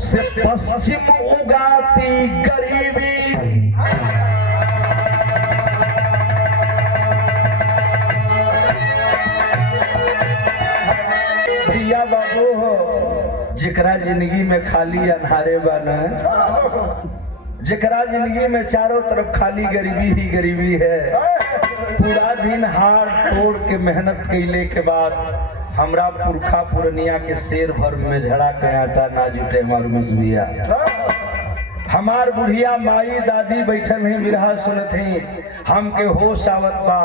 से पश्चिम उगाती गरीबी। भैया बाबू हो जेकरा जिंदगी में खाली अन्हारे बना, जेकरा जिंदगी में चारों तरफ खाली गरीबी ही गरीबी है, पूरा दिन हार तोड़ के मेहनत कैले के बाद हमरा पुरखा पुरनिया के शेर भर में झड़ा के आटा ना जुटे हमार मुसबिया। हमार बुढ़िया माई दादी बैठल हैं बिरहा सुनत हैं, हमके होश आवत बा।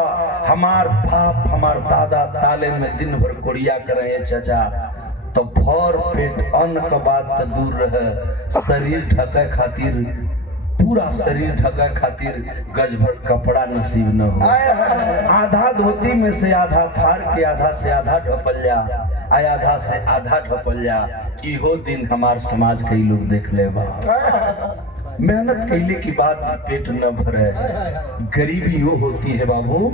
हमार बाप हमार दादा ताले में दिन भर कोड़िया करे चचा, तो भर पेट अन्न का बात तो दूर रहे, शरीर ढके खातिर पूरा शरीर ढके खातिर गज भर कपड़ा नसीब न हो। आधा धोती में से आधा फाड़ के आधा से आधा ढपल जा, आधा से आधा ढपल जा। इहो दिन हमार समाज कई लोग देख ले बा। मेहनत कैले की बात पेट न भरे। गरीबी वो होती है बाबू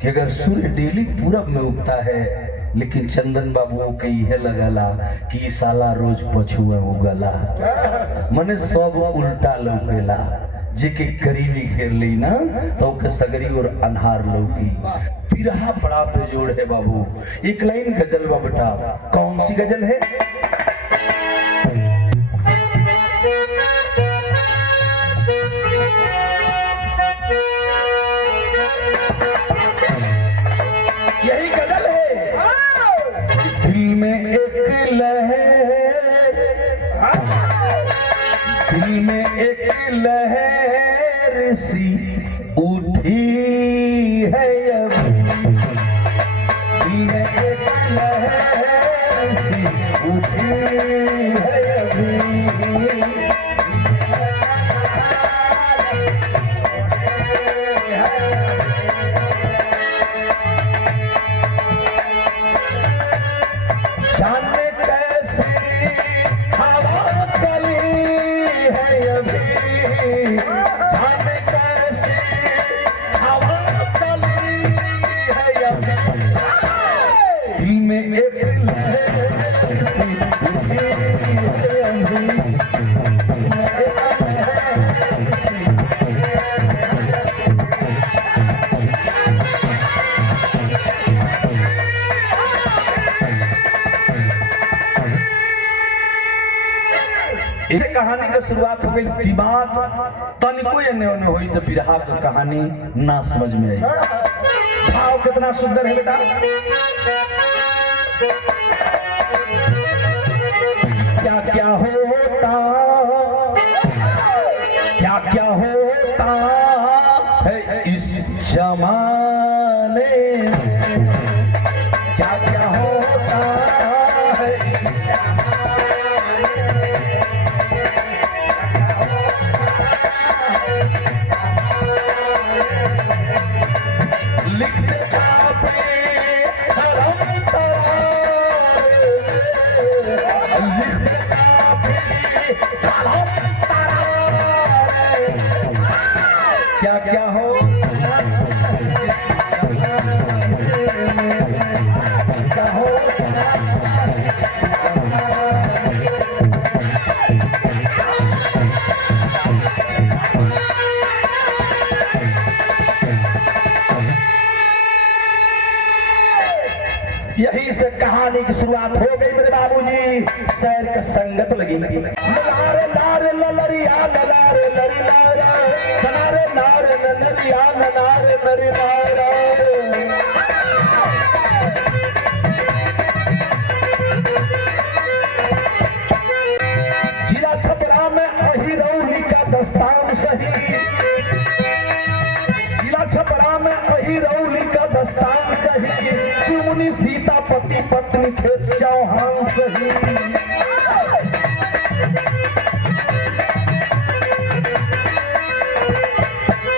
कि अगर सूर्य डेली पूरब में उगता है, लेकिन चंदन बाबू के यह लगला कि साला रोज पछुआ उगला, मने सब उल्टा लौकेला। जेके गरीबी घेर ली ना तो के सगरी और अनहार लौकी। बिरहा बड़ा बेजोड़ है बाबू। एक लाइन गजल बा बेटा, कौन सी गजल है? यही गजल है। दिल में एक लहर, दिल में एक लहर सी उठी है अभी, दिल में एक लहर सी उठी है अभी। इसे कहानी का शुरुआत हो गई। दिमाग तनिको एने ओने हुई तो बिरहा का कहानी ना समझ में आई। भाव कितना सुंदर है बेटा। क्या क्या होता, क्या क्या होता है इस जमाने में, क्या क्या होता है इस क्या क्या हो क्या हो। यही से कहानी की शुरुआत हो गई मेरे बाबूजी। शहर का संगत लगी। नारे नारे ललरिया नारे लरी नारा, नारे नारे ललरिया नारे लरी नारा। जिला छपरा में अहिरौली का दस्तान सही, जिला छपरा में अहिरौली का दस्तान सही। सुमुनि सीता पति पत्नी थे चौहान सही।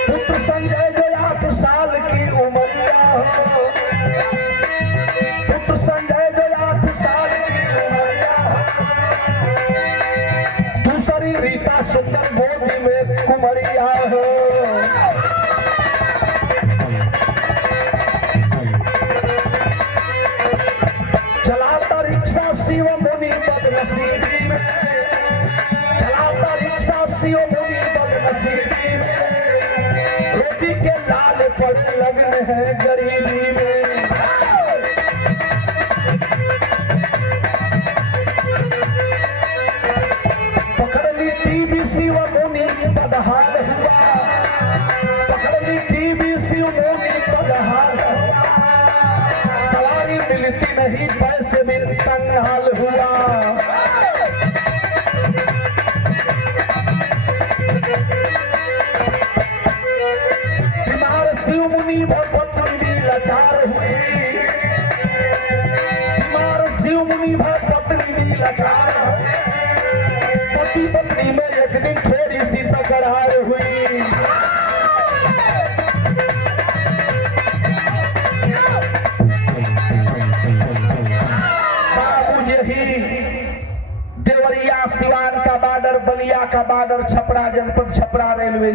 पुत्र संजय जो 8 साल की उमरिया हो, पुत्र संजय जो 8 साल की उमरिया हो। दूसरी रीता सुंदर गोदी में कुमरिया हो। शिव मुनि बदनसीबी में सी ओ मुनी बदनसीबी में, रोटी के लाल पड़े लगन है गरीबी में। पकड़ ली टीबीसी व मुनि बदहाल हुआ, पकड़ ली टीबीसी व मुनि बदहाल हुआ, सवारी मिलती नहीं पैसे भी कंगाल हुआ। बीमार शिव मुनि भगवती भी लाचार हुई, बीमार शिव मुनि भगवती भी लाचार हुई, पति पत्नी में एक दिन थोड़ी सी तकरार हुई। बाबू यही देवरिया सिवान का बॉर्डर, बलिया का बॉर्डर, छपरा जनपद, छपरा रेलवे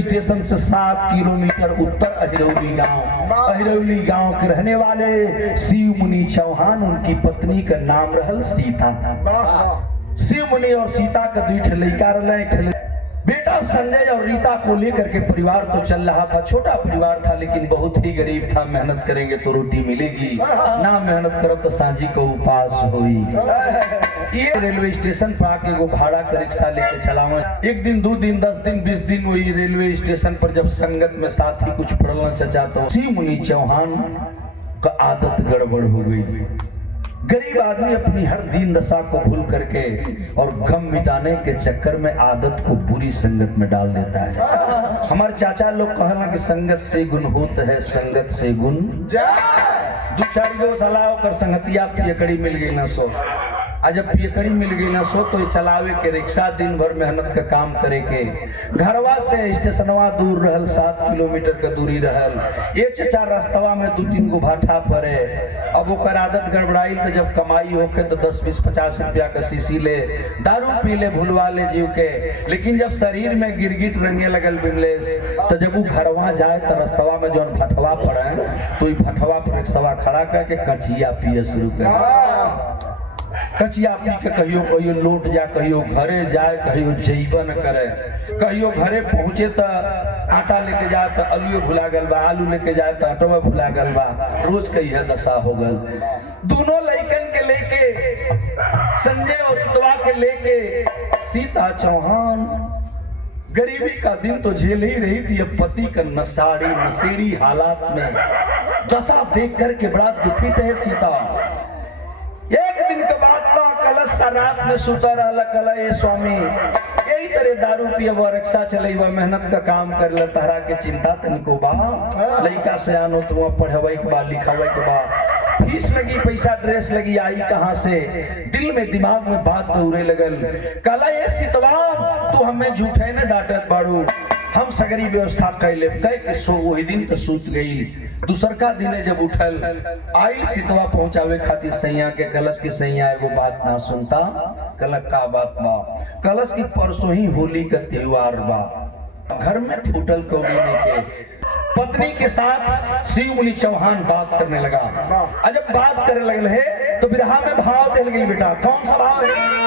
स्टेशन से 7 किलोमीटर उत्तर अहिरौली गांव, अहिरौली गांव के रहने वाले शिव मुनि चौहान, उनकी पत्नी का नाम रहल सीता। शिव मुनि और सीता का 2 लड़का रहे, बेटा संजय और रीता को लेकर के परिवार तो चल रहा था। छोटा परिवार था लेकिन बहुत ही गरीब था। मेहनत करेंगे तो रोटी मिलेगी, ना मेहनत करो तो सांझी को उपास हुई। ये रेलवे स्टेशन पर आके वो भाड़ा का रिक्शा लेके चलावे। 1 दिन 2 दिन 10 दिन 20 दिन हुई। रेलवे स्टेशन पर जब संगत में साथी कुछ पढ़ना चाचा तो शिव मुनि चौहान का आदत गड़बड़ हो गई। गरीब आदमी अपनी हर दीन दशा को भूल करके और गम मिटाने के चक्कर में आदत को बुरी संगत में डाल देता है। हमारे चाचा लोग कहना कि संगत से गुण होता है, संगत से गुण 2-4 साल कर संगतिया पियकड़ी मिल गई ना सो। आज जब पियकड़ी मिल गई ना सो तो चलावे के रिक्शा दिन भर मेहनत का काम करे के। घरवा से स्टेशनवा दूर रहल, 7 किलोमीटर का दूरी रहल। एक चचा रास्तवा में 2-3 गो भाठा पड़े। अब ओकर आदत गड़बड़ाई तो जब कमाई होके तो 10, 20, 50 रुपया का शीशी ले, दारू पी ले, भूलवा ले जीव के। लेकिन जब शरीर में गिरगिट रंगे लगल बिमलेश तो जब वो घरवा जाए तो रास्तवा में जौन भटवा पड़े तो भटवा पर रिक्शा खड़ा करके कचिया पिए शुरू कर। कचिया पी के कहियो कहियो लौट जा, कहियो घरे जाए, कहियो जैबन करे। कहियो घरे पहुंचे तो आटा लेके जाए तो आलू भुला गल बा, आलू लेके जाए तो आटवा भुला गल बा। रोज कही है दशा हो गल। दोनों लड़कन के लेके, संजय और रितवा के लेके सीता चौहान गरीबी का दिन तो झेल ही रही थी। अब पति का नशेड़ी हालात में दशा देख करके बड़ा दुखित है सीता। एक दिन के बाद कलश सा रात में सुता रहा, कला ये स्वामी यही तरह दारू पियब, रिक्शा चलेब, मेहनत का काम कर ले, तहरा के चिंता तनिको बा। लड़का सयान हो तो पढ़ावे के बाद लिखावे के बाद फीस लगी, पैसा ड्रेस लगी, आई कहाँ से? दिल में दिमाग में बात दौड़े लगल। कला ये सितवा तू हमें झूठे न डांटत बाड़ू, हम सगरी व्यवस्था कैले कह के सो वही दिन तो सूत गई। दूसर का दिने जब उठल आई सितवा पहुंचावे खातिर सैया के, कलश की सैया एगो बात ना सुनता। कलक का बात बा? कलश की परसों ही होली का त्योहार बा, घर में फूटल कौड़ी के पत्नी के साथ शिव मुनि चौहान बात करने लगा। जब बात करने लगल है तो बिरहा में भाव दिल गई। बेटा कौन सा भाव है?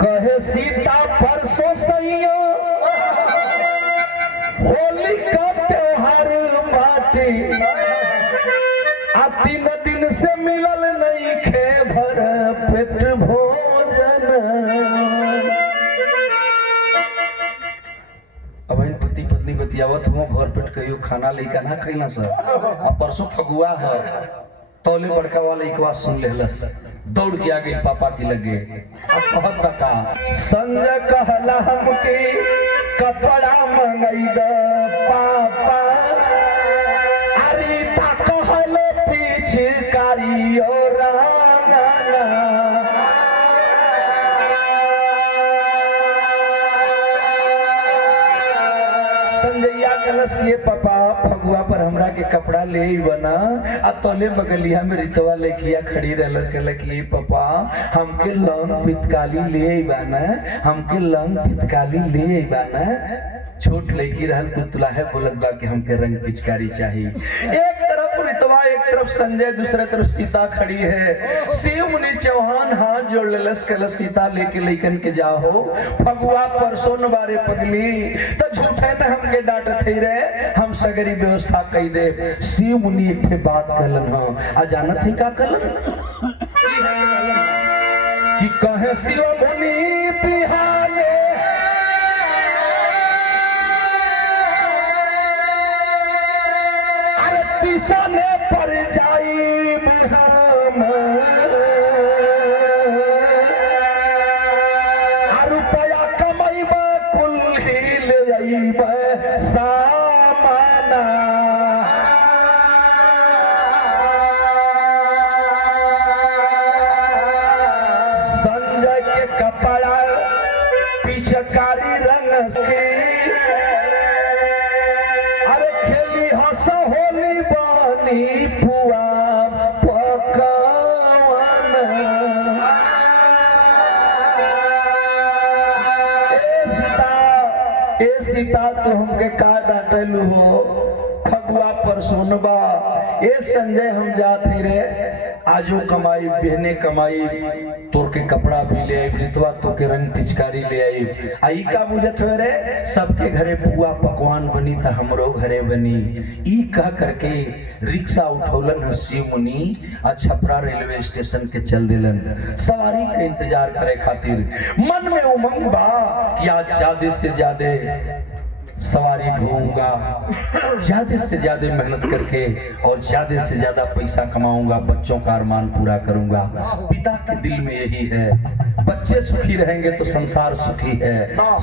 कहे सीता परसों सैया होली का त्योहार बाटे, 3 दिन से मिलल नहीं खे भर पेट भोजन। अब पति पत्नी बतियावत हुआ भर पेट कहियो खाना लेकर ना खैला सर। अब परसों फगुआ है तौले बड़का वाला एक बात सुन लेलस, दौड़ के आ गई पापा की लगे। अब बहुत बता संजय कहला हमके कपड़ा मंगई द पापा, अरीता कहले पिचकारी और रंगना। संजैया कलश किए पापा फगुआ पर हमरा के कपड़ा ले बना आ तोले बगलिया में रितवा लेकिया खड़ी रहल कहल कि पापा हमके लंग पितकाली ले बना हमके लंग पितकाली ले बना छोट लड़की रहल तुतला है बोलत बा कि हमके रंग पिचकारी चाहिए। एक तरफ रितवा एक तरफ संजय दूसरे तरफ सीता खड़ी है। शिव मुनि चौहान हाथ जोड़ लेलस कलश सीता लेके लेकन के जाओ फगुआ परसों न बारे पगली तो झूठे न हमके डांटत ही रहे हम सगरी व्यवस्था कई दे। शिव मुनि एक बात कहलन हो आ जानत ही का कहलन कि कहे शिव मुनि बिहाने पिसने पर जाई हम रुपया कमाइब कुल ही ले जाइब सामाना संजय के कपड़ा पिचकारी रंग के अरे खेली हंस होली बनी पुआ पकवान ए सीता तो हमके का डांटलू हो फगुआ पर सोनबा ए संजय हम जात ही रे आजो कमाई बहने कमाई तोर के कपड़ा भी ले आई रितवा तो के रंग पिचकारी ले आई आई का बुझत हो रे सबके घरे पुआ पकवान बनी त हमरो घरे बनी ई कह करके रिक्शा उठौलन है शिव मुनि आ छपरा रेलवे स्टेशन के चल दिलन सवारी के इंतजार करे खातिर। मन में उमंग बा कि आज ज्यादा से ज्यादा सवारी ढूंढूंगा ज्यादा से ज्यादा मेहनत करके और ज्यादा से ज्यादा पैसा कमाऊंगा बच्चों का अरमान पूरा करूंगा। पिता के दिल में यही है बच्चे सुखी रहेंगे तो संसार सुखी है।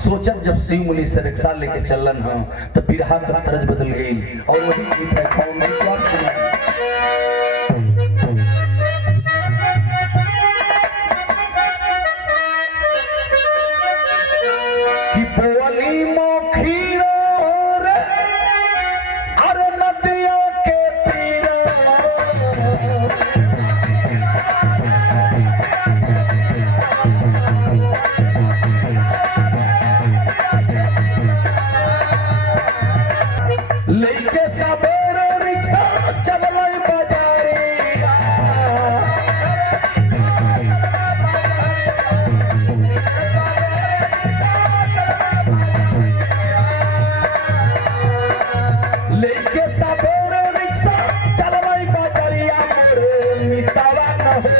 सोचत जब शिव मुनि से रिक्शा लेके चलन हो तो बिरहा का तर्ज बदल गई और वही गीत है कौन गीत आप सुना कि बोली मोखी लेके सबेरे रिक्शा चलवाई बाजारी लेके सबेरे रिक्शा चलवाई बाजारिया मोरे मितावा न हो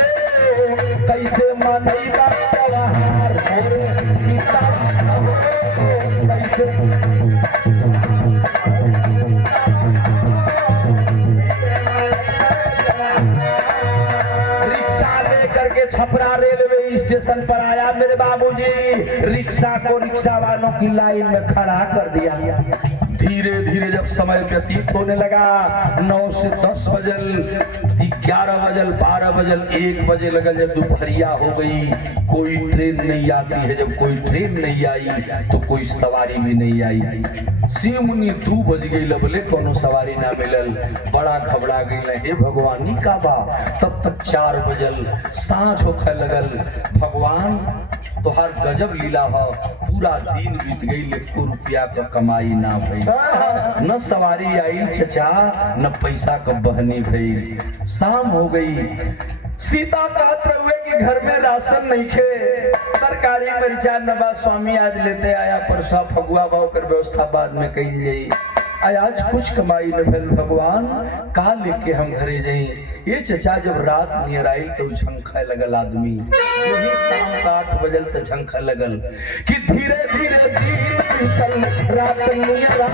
कैसे मनई बा सवार मोरे मितावा न हो कैसे छपरा रेलवे स्टेशन पर आया मेरे बाबूजी रिक्शा को रिक्शा वालों की लाइन में खड़ा कर दिया। धीरे धीरे जब समय व्यतीत होने लगा 9 से 10 बजल 11 बजल 12 बजल 1 बजे लगल जब दोपहरिया हो गई कोई ट्रेन नहीं आती है। जब कोई ट्रेन नहीं आई तो कोई सवारी भी नहीं आई। शिव मुनि 2 बज गई लबले कोनो सवारी ना मिलल बड़ा घबरा गई हे भगवानी का बा। तब तक 4 बजल सांझ होखे लगल। भगवान तोहार गजब लीला हो पूरा दिन बीत गई लेको रुपया का कमाई ना भई न सवारी आई चचा न पैसा का बहनी भई। शाम हो गई सीता कहत रहुए कि घर में राशन नहीं खे तरकारी मिर्चा नबा स्वामी आज लेते आया परसा फगुआ भाव कर व्यवस्था बाद में कही जाई। आज कुछ कमाई न भेल भगवान का लेके हम घरे जाई। ये चचा जब रात नियर आई तो झंखा लगल आदमी जो ही शाम का 8 बजल तो झंखा लगल कि धीरे धीरे दिन बीतल रात नियर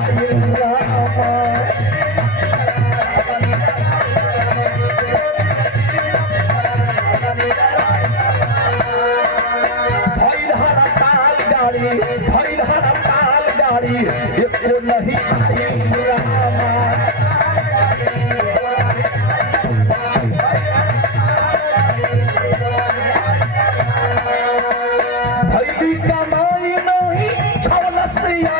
गाड़ी एको नहीं आई भैली कमाई नहीं छवलसिया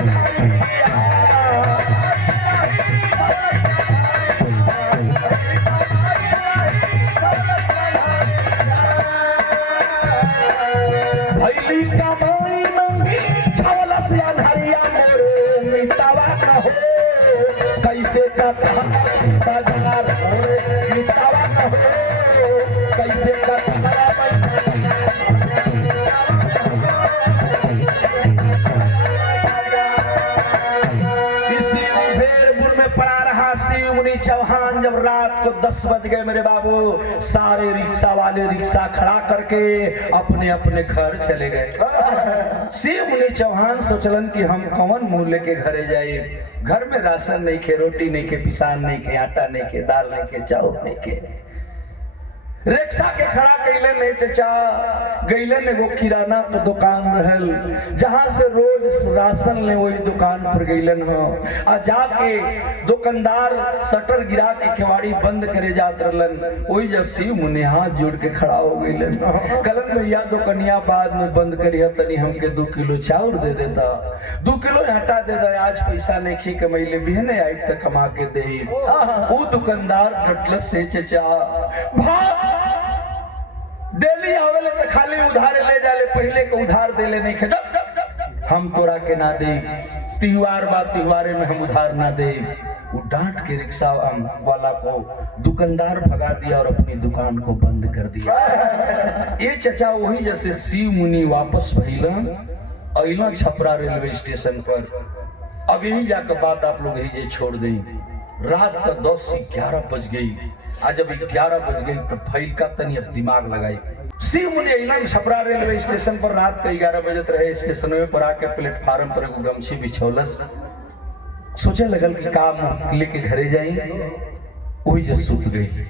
का बाजार मिटावा न हो, कैसे का चौहान। जब रात को 10 बज गए मेरे बाबू, सारे रिक्शा वाले रिक्शा खड़ा करके अपने अपने घर चले गए। शिव मुनि चौहान सोचलन कि हम कौन मुंह लेके घरे जाए, घर में राशन नहीं के, रोटी नहीं के, पिसान नहीं के, आटा नहीं के, दाल नहीं के, चाउर नहीं के। रिक्शा के खड़ा कैले नहीं चचा, गैले ने वो किराना के दुकान रहल, जहां से रोज राशन ले वही दुकान पर गैलन हो। आ जाके दुकानदार शटर गिरा के केवाड़ी बंद करे जात रहलन, वही जब शिव मुनि हाथ जोड़ के खड़ा हो गैलन, कलन भैया दुकनिया बाद में बंद करिया, तनी हमके 2 किलो चाउर दे देता, 2 किलो आटा दे दे, आज पैसा नहीं खी कमैले बिहने आई तक कमा के दे। वो दुकानदार डटल से चचा भाग डेली आवेले तो खाली उधारे ले जाले, पहले को उधार देले नहीं खे, हम तोरा के ना दे, त्योहार बा त्योहारे में हम उधार ना दे। वो डांट के रिक्शा वाला को दुकानदार भगा दिया और अपनी दुकान को बंद कर दिया। ये चचा वही जैसे शिव मुनि वापस भइला छपरा रेलवे स्टेशन पर। अब यही जाकर बात आप लोग यही छोड़ दें। रात का 10 से 11 बज गई। आज जब 11 बज गई तब फैल का तनी अब दिमाग लगाई। शिव मुनि अइलन छपरा रेलवे स्टेशन पर, रात का 11 बजत रहे। स्टेशन में पर आके प्लेटफार्म पर एगो गमछी बिछौलस, सोचे लगल कि काम लेके घरे जाई, वही जब सुत गई।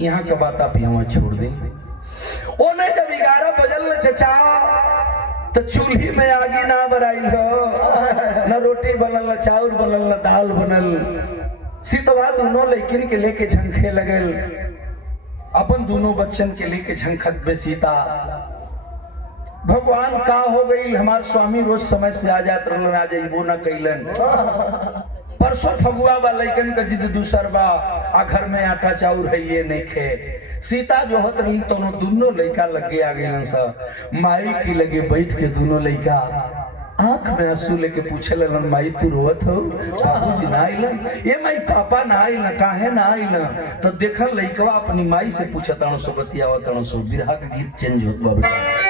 यहाँ का बात आप यहाँ छोड़ दें। ओ नहीं, जब 11 बजल न चचा तो चूल्ही में आगी ना बराइल हो, न रोटी बनल, न चाउर बनल, न दाल बनल। सीतवा दोनों लड़किन के लेके झंखे लगल, अपन दोनों बच्चन के लेके झंखत बे सीता। भगवान का हो गई, हमार स्वामी रोज समय से आ जात रहलन, आ जाइबो न कैलन। परसों फगुआ बा, लड़कन का जिद दूसर बा, आ घर में आटा चाउर है ये नहीं खे। सीता जो होत रही दोनों लड़का लगे आ गए सा, माई की लगे बैठ के दोनों लड़का आंख में आंसू लेके पूछे लगन, माई तू रोवत हो? बाबूजी ना आइला? ये माई पापा ना आइला, काहे ना आइला? तो देखल लइकवा अपनी माई से पूछत तानो सो, बतियावत तानो सो, बिरहा के गीत चेंज होत बा बेटा।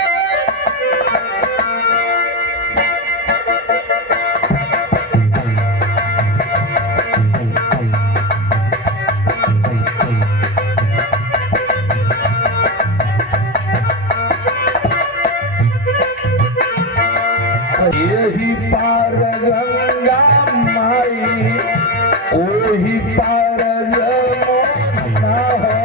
यही पार गंगा माई, ओही पार यमुना है।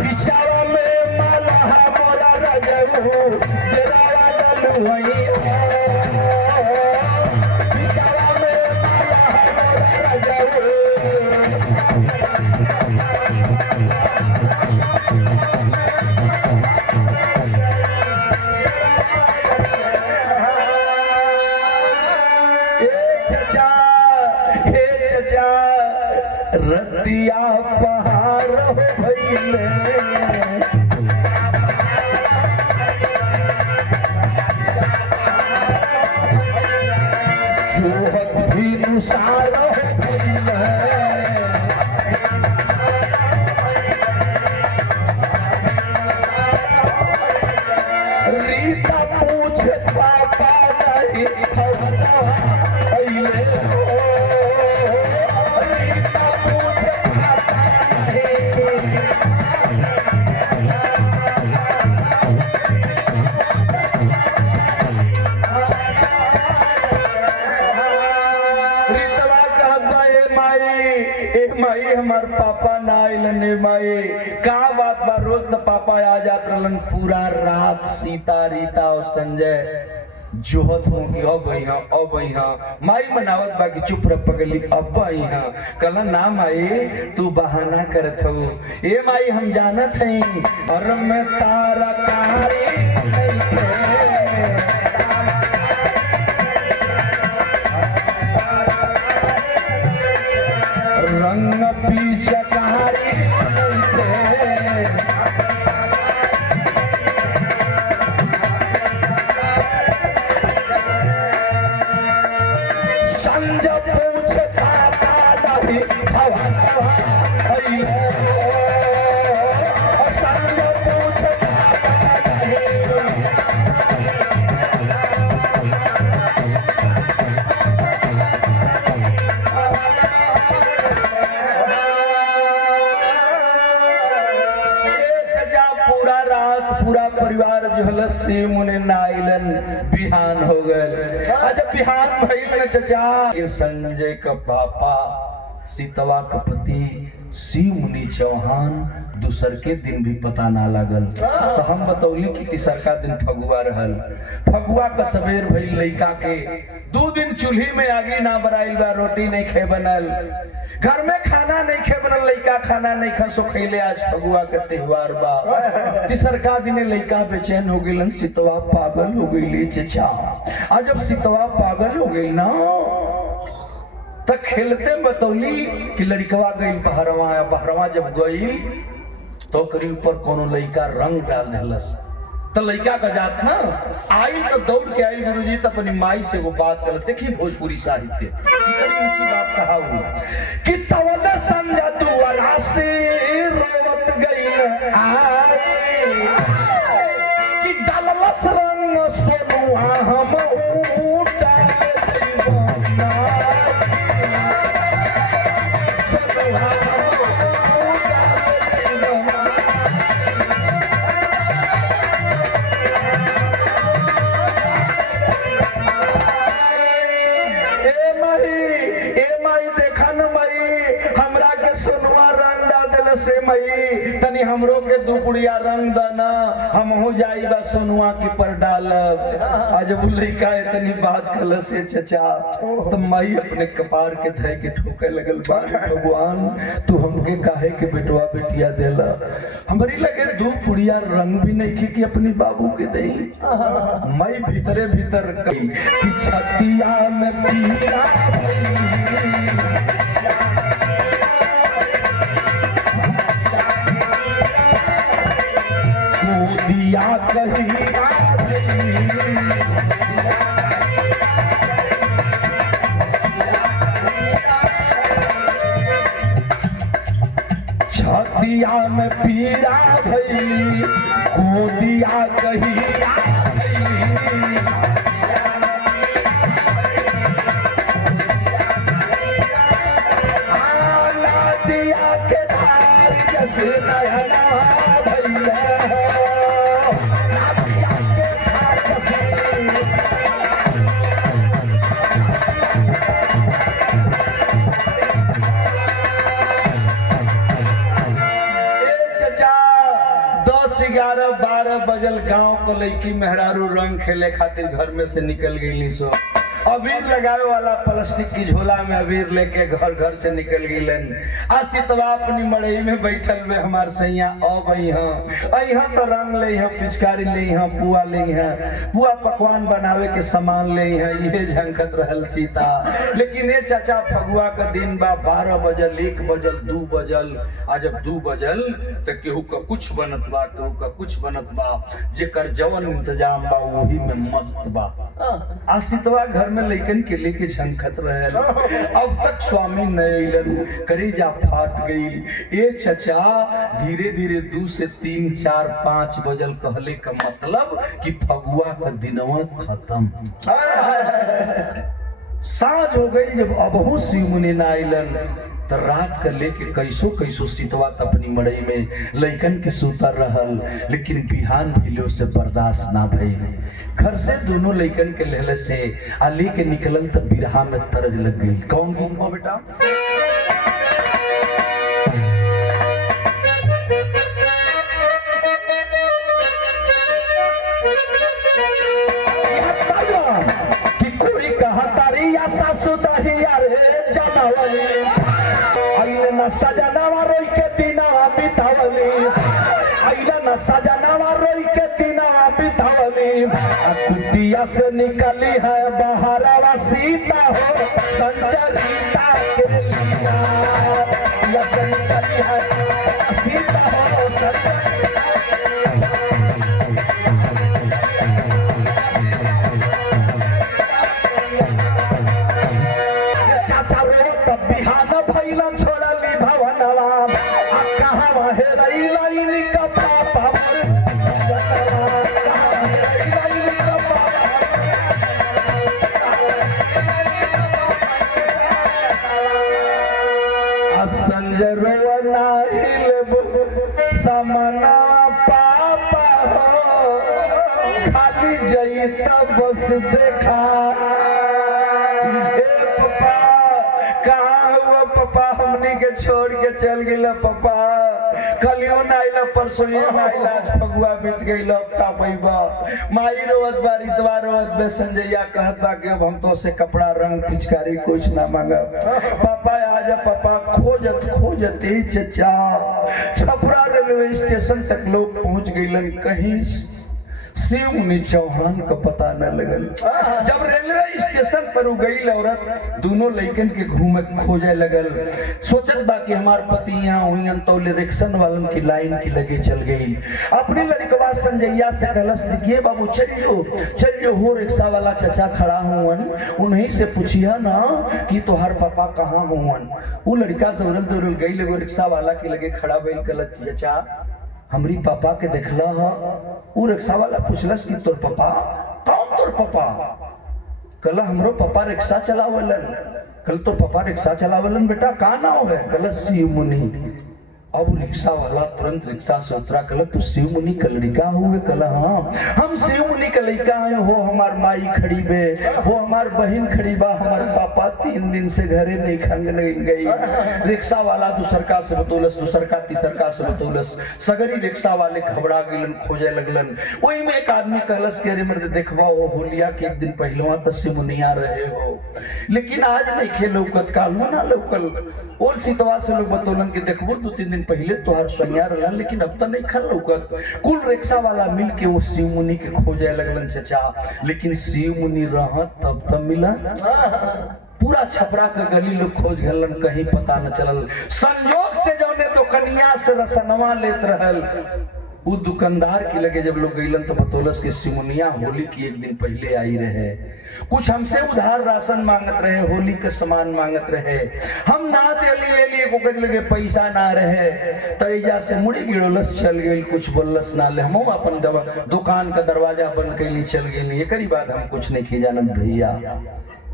बिचारा में मलहा मोरा रजऊ, जरावा डलू वही रतिया पहाड़ भइले, जोहत भी नुसार भइले। रीता पूछे पापा नहीं खवता अइले हो, माई हमार पापा ना आइलन। माई का बात बा? रोज तो पापा आ जात रहलन, पूरा रात सीता रीता और संजय जोहत हूँ कि अब यहाँ माई मनावत बा कि चुप रह पगली, अब यहाँ कल ना माई तू बहाना करत हो। ए माई हम जानत हई और मैं तारा कारी संज पूछे पाता नहीं भवनवा अइले संज पूछे पाता नहीं पूरा परिवार जो है शिव मुनि नाइलन बिहान हो गए। जब बिहान भइल न चचा ये संजय का पापा सीतवा का पति शिव मुनि चौहान दूसर के दिन भी पता ना लगल। तो हम बतौली कि तीसर का दिन फगुआ रहल। फगुआ का सवेर भइल लइका के 2 दिन चूल्ही में आगी ना बराइल बा, रोटी नहीं खे बनल, घर में खाना नहीं खे बनल, लइका खाना नहीं खा सो खैले। आज फगुआ के त्योहार बा। तीसर का दिन लइका बेचैन हो गइलन, सीतवा पागल हो गइली चचा। आज जब सीतवा पागल हो गइल ना तो खेलते बतौली कि लड़कवा गइल बहरवा। बहरवा जब गइल तो ओकरी ऊपर कोनो लइका रंग डाल देलस। तो लइका का जात ना आई तो दौड़ के आई गुरुजी तो अपनी माई से वो बात कर। देखी भोजपुरी साहित्य ऊंची बात कहा कि तवल संजा दुआरा से रोवत गइल आई कि डाललस रंग सोनुआ हम उठा से मई तनी हमरो के दू पुड़िया रंग दना हम हो जाई बा सोनुआ के पर डालब। आज लइका इतनी बात कल से चचा तो मई अपने कपार के धय के ठोके लगल। भगवान तू हमके काहे के बेटवा बेटिया देला, हमारी लगे दू पुड़िया रंग भी नहीं की कि अपनी बाबू के दे। मई भीतरे भीतर कही कि छतिया में पीरा दिया कहीं छतिया में पीरा भैली गोदिया कहीं दिया के धार जैसे नया भैया बजल। गांव को लड़की मेहरारू रंग खेले खातिर घर में से निकल गई। सो अबीर लगावे वाला प्लास्टिक की झोला में अबीर लेके घर घर से निकल गईलन। सीतवा अपनी मड़ई में बैठल में हमार सैया अब अइहा तो रंग ले पिचकारी ले पुआ ले पुआ पकवान बनावे के सामान ले ये झंकत रहल सीता। लेकिन ये चाचा फगुआ का दिन बा 12 बजल 1 बजल 2 बजल। आज जब 2 बजल तो केहू का कुछ बनत बा केहू का कुछ बनत बा, जेकर जवन इंतजाम बा वही में मस्त बा। सीतवा घर में लेकिन के लेके झनकत रहे। अब तक स्वामी नैलन करेजा फाट गई। ये चचा धीरे धीरे 2 से 3 4 5 बजल कहले का मतलब कि फगुआ का दिनवा खत्म। साँझ हो गई। जब अबहू शिव मुनि नाइलन तो रात का लेके कैसो कैसो सीतवा अपनी मड़ई में लइकन के सूतर रहल। लेकिन बिहान भइलो से बर्दाश्त ना भइल। घर से दोनों लइकन के लेले से आली के निकलल तो बिरहा में तरज लग गई। कौन गीत बेटा? कि कोई कहा तारी या सासु दहिया रे जमावली आइले न सजनावा रोई के दिनवा बितावली आइले न सजनावा रोई के दिनवा बितावली। कुटिया से निकली है बहरवा सीता हो संचरिता के लिया से निकली है सीता हो संचरिता। मनवा पापा हो खाली जई तब बस देखा। पापा कहाँ हुआ पापा, हमने के छोड़ के चल गई पापा, कलियो ना आइला परसों ना आइला, आज फगुआ बीत गई का पैबा। माई रोवत बा, रितवा रोवत बे, संजैया कहत बा कि अब हम तो से कपड़ा रंग पिचकारी कुछ ना मांगा। पापा आजा पापा, खोजत खोजत चचा छपरा रेलवे स्टेशन तक लोग पहुंच गईलन, कहीं शिव मुनि चौहान का पता न लगल। जब रेलवे स्टेशन पर उ गई औरत, दोनों लड़कन के घूमे खोजे लगल, सोचत बा कि हमार पति यहाँ हुई तो रिक्शन वालन की लाइन की लगे चल गई। अपनी लड़कवा संजैया से कहलस, देखिए बाबू चलियो हो रिक्शा वाला चचा खड़ा हुवन, उन्हीं से पूछिया ना कि तोहार पापा कहाँ हुवन। वो लड़का दौड़ल दौड़ल गई, एगो रिक्शा वाला के लगे खड़ा भइल, कहलत चचा हमरी पापा के देखला हा। वो रिक्शा वाला पूछलस कि तोर पापा कौन, तोर पापा? कहला हमरो पापा रिक्शा चलावलन। कल तो पापा रिक्शा चलावलन बेटा, का नाम है? कहला शिव मुनि। अब रिक्शा वाला तुरंत रिक्शा से उतरा, कहला तू शिव मुनि का लड़का हुए? कहला हाँ हम शिव मुनि का लड़का है, हो हमार माई खड़ी बे, हो हमार बहन खड़ी बा, हमार पापा 3 दिन से घरे नहीं खंग नहीं गई। रिक्शा वाला दूसरका से बतौलस, दूसरका तीसरका से बतौलस, सगरी रिक्शा वाले घबरा गइलन, खोजे लगलन। वही में एक आदमी कहलस कि अरे मर्द देखवा हो होलिया के एक दिन पहलवा तो शिव मुनिया रहे हो, लेकिन आज नहीं खे लौकत, कालू ना लौकल। ओल सीतवा से लोग बतौलन कि देखबो 2-3 दिन पहले तोहर सनिया रहला, लेकिन अब तो नहीं खल लौकत। कुल रिक्शा वाला मिल के वो शिव मुनि के खोजे लगलन चचा, लेकिन शिव मुनि रहत तब तब मिला। पूरा छपरा का गली लोग खोज गलन, कहीं पता न चलल। संजोग से जौने दुकनिया से रसनवा लेत रहल, वो दुकानदार की लगे जब लोग गईलन तो बतौलस के सिमुनिया होली की एक दिन पहले आई रहे, कुछ हमसे उधार राशन मांगत रहे, होली का सामान मांगत रहे, हम ना दिए को कर लगे पैसा ना रहे, तैजा से मुड़ी गिड़ोलस चल गई, कुछ बोलस ना ले, हम अपन दुकान का दरवाजा बंद कैली चल गई। एक बाद हम कुछ नहीं की जानत भैया,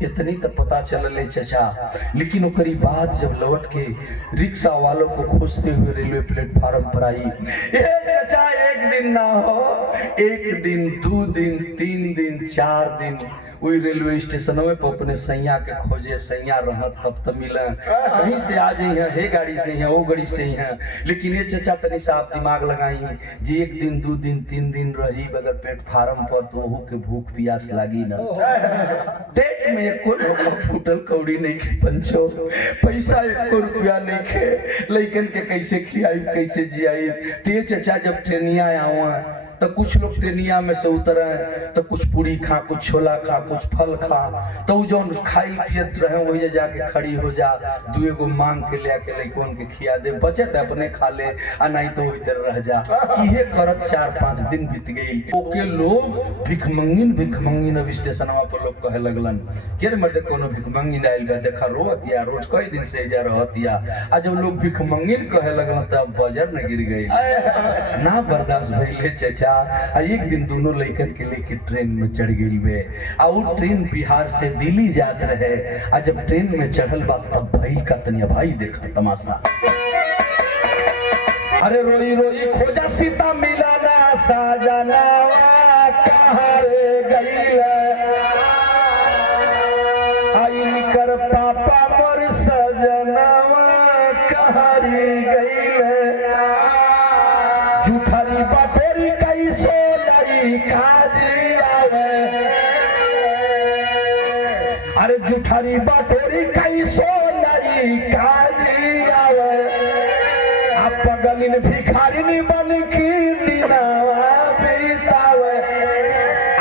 इतनी तो पता चल चचा। लेकिन ओकरी बात जब लौट के रिक्शा वालों को खोजते हुए रेलवे प्लेटफार्म पर आई, ए चचा एक दिन ना हो, 1 दिन 2 दिन 3 दिन 4 दिन वही रेलवे स्टेशन में अपने सैया के खोजे, सैया रहत तब तो मिला, कहीं से आ जाइए, हे गाड़ी से है, वो गाड़ी से ही है। लेकिन ये चचा तनी साफ दिमाग लगाई जी, 1 दिन 2 दिन 3 दिन रही बगैर प्लेटफार्म पर तो वो के भूख प्यास लगी ना। डेट में 1 फूटल कौड़ी नहीं खे, पंचो पैसा 1 रुपया नहीं खे, लेकिन के कैसे खियाई कैसे जियाई। ते चचा जब ट्रेनिया आवा तो कुछ लोग ट्रेनिया में से उतरे तो कुछ पूरी खा, कुछ छोला खा, कुछ फल खा, तो जो खाई पियत रहे वही जाके खड़ी हो जा, 2 गो मांग के ले आके लड़कों के खिया दे, बचत अपने खा ले, आ नहीं तो इधर रह जा। ये करत 4-5 दिन बीत गई। ओके लोग भिखमंगिन अब स्टेशन पर लोग कहे लगलन कि रे मर्द कोनो भिखमंगिन आइल बा, देखा रोत या रोज कई दिन से इधर रहत या। आ जब लोग भिखमंगिन कहे लगलन तब बजर न गिर गई, ना बर्दाश्त भइले चचा। एक दिन दोनों लड़कन के लेके ट्रेन में चढ़ गई वे, आ वो ट्रेन बिहार से दिल्ली जात रहे। आ जब ट्रेन में चढ़ल बा तब भाई का तनिया भाई देखा तमाशा, अरे रोई रोई खोजा सीता मिला ना साजना, कहाँ रे गई आई कर पापा मोर सजनवा, कहाँ रे गई झूठरी बटोरी कैसो लई काजी आवे, अरे झूठरी बटोरी कैसो लई काजी आवे, आप पगलिन भिखारिनी बन की दिनावा बीतावे।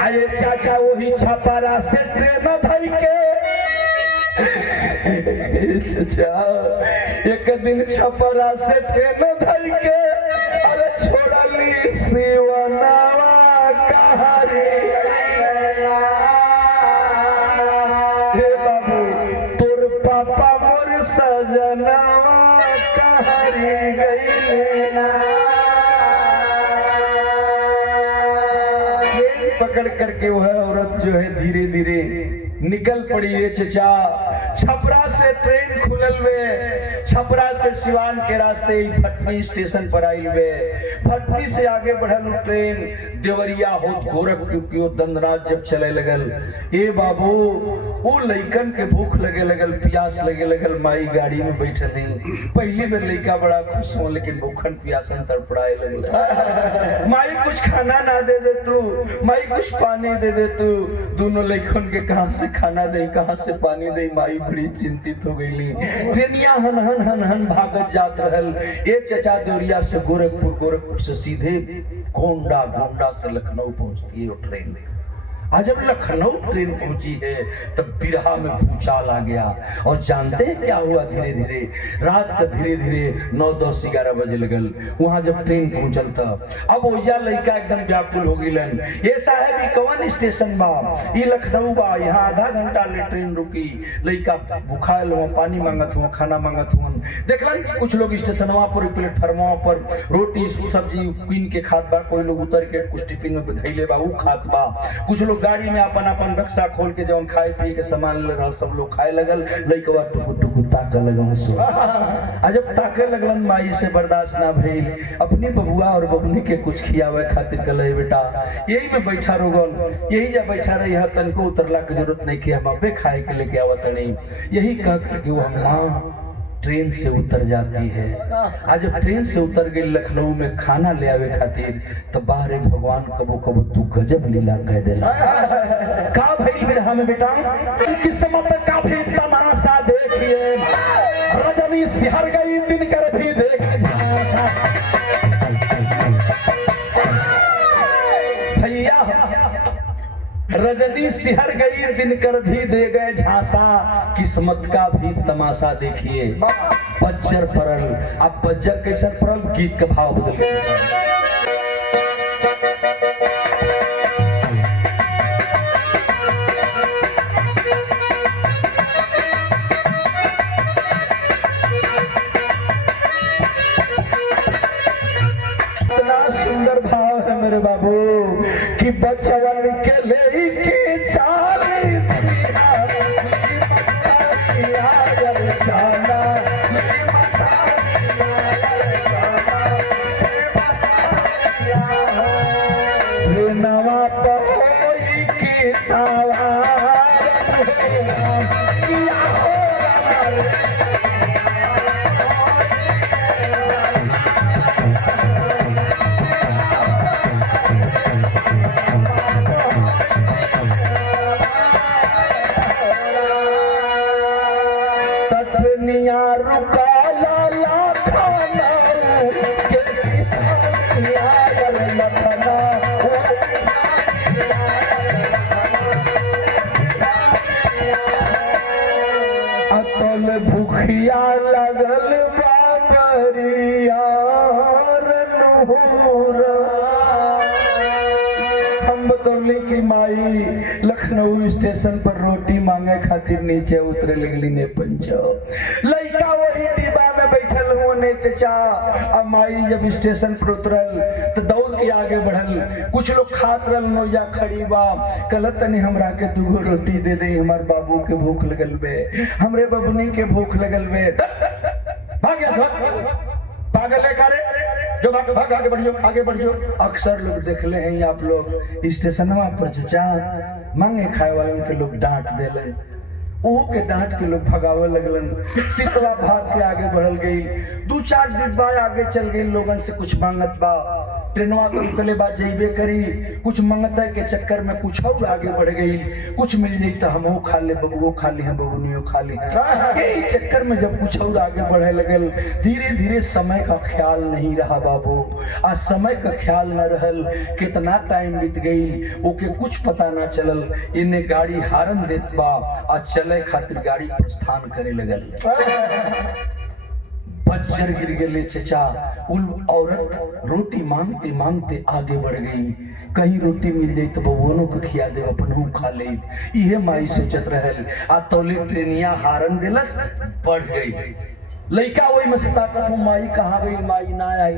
आये चाचा वही छपरा से ट्रेन धई के, चाचा एक दिन छपरा से ट्रेन धई के, अरे छोड़ली शिवनावा कहारी, हे बाबू तोर पापा मोर सजनावा कहारी गई ना। पकड़ करके वह औरत जो है धीरे धीरे निकल पड़ी है चचा। छपरा से ट्रेन खुलल वे, छपरा से सिवान के रास्ते भटनी स्टेशन पर आइल वे। भटनी से आगे बढ़ल ट्रेन देवरिया होत गोरखपुर की ओर दंदनाथ जब चले लगल। ए बाबू वो लइकन के भूख लगे लगल, प्यास लगे लगल। माई गाड़ी में बैठल ही पहली बार लइका बड़ा खुश हो, लेकिन भूखन प्यासन तड़पड़ाए लगल। माई कुछ खाना ना दे दे तू, माई कुछ पानी दे दे तू। दोनों लइकन के कहां से खाना दे कहां से पानी दे, माई बड़ी चिंतित हो गई। ट्रेनिया हन हन हन हन भागत जात रहल। ये चचा देवरिया से गोरखपुर, गोरखपुर से सीधे गोंडा, गोंडा से लखनऊ पहुंचती है वो ट्रेन। आज जब लखनऊ ट्रेन पहुंची है तब बिरहा में भूचाल आ गया। और जानते हैं क्या हुआ? धीरे धीरे रात का धीरे धीरे 9, 10, 11 बजे लगल। वहां जब ट्रेन पहुंचल था, अब ओइजा लइका एकदम व्याकुल हो गिलन। ये साहब ई कौन स्टेशन बा? ई लखनऊ बा, यहाँ आधा घंटा ले ट्रेन रुकी। लइका भूखायल हुआ, पानी मांगत हुआ, खाना मांगत हुआ। देखलन कि कुछ लोग स्टेशनवा पर, प्लेटफार्मवा पर रोटी सब्जी कीन के खात बा, कोई लोग उतर के कुछ टिफिन में धैले बा ऊ खात बा। कुछ लोग गाड़ी में अपन अपन बक्सा खोल के जौन खाए पिए के सामान ले रहल सब लोग खाए लगल। लइकवा टुकु टुकु ताके लगल सो। आ जब ताके लगलन माई से बर्दाश्त ना भइल, अपनी बबुआ और बबनी के कुछ खियावे खातिर कहले बेटा यही में बैठा रोगन, यही जब बैठा रही है तनको उतरला की जरूरत नहीं कि हम अबे खाए के लेके आवत नहीं। यही कह करके वो माँ ट्रेन से उतर जाती है। आज जब ट्रेन से उतर गई लखनऊ में खाना ले आवे खातिर, तो बाहरे भगवान कबो कबो तू गजब लीला कह दे। का भइल बिरहा में बेटा? किस्मत का भी तमाशा देखिए, रजनी सिहर गई दिनकर भी देखे झांसा। भैया रजनी सिहर गई दिनकर भी दे गए झांसा, किस्मत का भी तमाशा देखिए। बज्जर परल, अब बज्जर कैसे परल? गीत का भाव बदल गया। सुंदर भाव है मेरे बाबू कि बचवन के ले के चाली नवा पहोई की सवार भूखिया लगल बाबरिया हम बतौले की माई लखनऊ स्टेशन पर रोटी मांगे खातिर नीचे उतरे लगली ने पंजाब। लइका वही डिब्बा में बैठल होने चचा। अब माई जब स्टेशन पर उतरल तो दौड़ के आगे बढ़ल। कुछ लोग खात रहल, नोया खड़ी बा। कहलत तनी हमरा के दूगो रोटी दे दे, हमार बाबू के भूख लगल बे, हमरे बबनी के भूख लगल बे। भाग गया सब पागल है कारे, जो भाग भाग आगे बढ़ियो, आगे बढ़ियो। अक्सर लोग देखले हैं आप लोग स्टेशनवा पर चचा मांगे खाए वालों के लोग डांट देलन, ओहो के डांट के लोग भगावे लगलन। सितवा भाग के आगे बढ़ल गई, 2-4 डिब्बा आगे चल गई। लोगन से कुछ मांगत बा, ट्रेनवा तो निकले बाद जइबे करी। कुछ मंगता के चक्कर में कुछ और आगे बढ़ गई। कुछ मिल गई तो हम खा ले, बबुओ खा ली, हम बबुनियो खा ली। यही चक्कर में जब कुछ और आगे बढ़े लगल, धीरे धीरे समय का ख्याल नहीं रहा बाबू। आज समय का ख्याल न रहल, कितना टाइम बीत गई ओके कुछ पता ना चलल। इन्हें गाड़ी हारन देत बा, आज चले खातिर गाड़ी प्रस्थान करे लगल। बज्जर गिर गए चचा। उन औरत रोटी मांगते मांगते आगे बढ़ गई। कहीं रोटी मिल जाई तो बबुओं को खिया दे, अपनों खा ले। इहे माई सोचत रहल। आ तौले ट्रेनिया हारन दिलस, बढ़ गई। लइका वही में से ताकत हूँ, माई कहाँ गई? माई ना आई,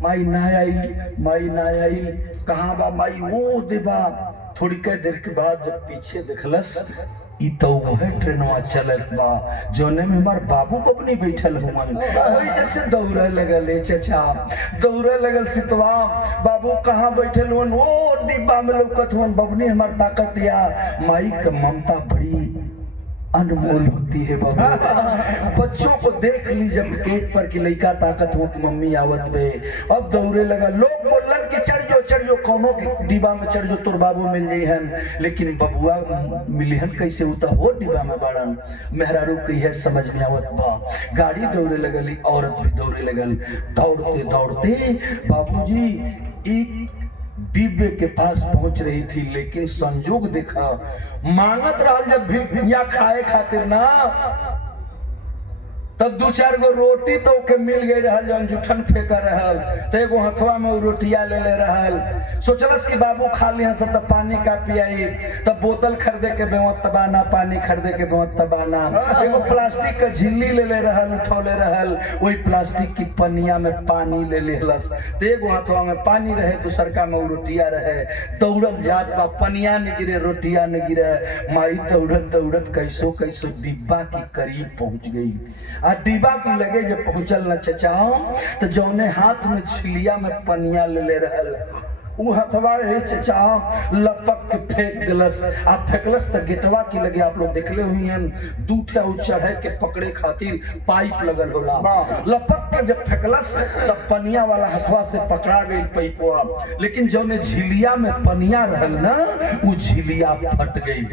माई ना आई, माई ना आई। कहाँ बा माई? वो देबा थोड़ी के देर के बाद जब पीछे देखलस ई तो वह ट्रेनवा चलत बा जोने में हमार बाबू बबनी बैठल हुमन। वही जैसे दौड़े लगल चचा, दौड़े लगल सितवा, बाबू कहाँ बैठल हुन? वो डिब्बा में लौकत हुन बबनी। हमार ताकत या माई का ममता बड़ी अनमोल होती है बाबू। बच्चों को देख ली जब गेट पर कि लड़का ताकत हो कि मम्मी आवत बे। अब दौड़े लगा, लोग बोलन कि चढ़ियो कौनो के डिब्बा में चढ़ियो तोर बाबू मिल जाई हन, लेकिन बबुआ मिलिहन कैसे उता हो डिब्बा में बड़न। मेहरारू कही है समझ में आवत बा। गाड़ी दौड़े लगल, औरत भी दौड़े लगल। दौड़ते दौड़ते बाबूजी एक डिब्बे के पास पहुंच रही थी, लेकिन संजोग देखा मांगत रहल जब भिखिया खाए खातिर ना, तब दो चार गो रोटी तो के मिल गई रहल जौन जुठन फेंका रहल, तो एगो हथवा में रोटिया ले ले रहल। सोचलस कि बाबू खा लिया सब, तब पानी का पियाई, तब बोतल खरीदे के बेवत तबाना, पानी खरीदे के बेवत तबाना। एगो प्लास्टिक का झिल्ली ले ले रहल, उठौले रहल, वही प्लास्टिक की पनिया में पानी ले लेलस। तो एगो हथवा में पानी रहे, दूसरका में रोटिया रहे। दौड़ल जात बा, पनिया न गिरे, रोटिया न गिरे। माई दौड़त दौड़त कैसो कैसो डिब्बा के करीब पहुंच गई। आ डिब्बा की लगे जब पहुंचल न चचा, तो जौने हाथ में छिलिया में पनिया ले रहल, उ हथवा रहे चचा लपक के फेंक दिलस। आप फेंकलस तो गेटवा की लगे, आप लोग देखले हुई हैं, दूठे चढ़े के पकड़े खातिर पाइप लगल होला। लपक के जब फेंकलस तब पनिया वाला हथवा से पकड़ा गई पाइपवा, लेकिन जौने झिलिया में पनिया रहल ना, उ झिलिया फट गई।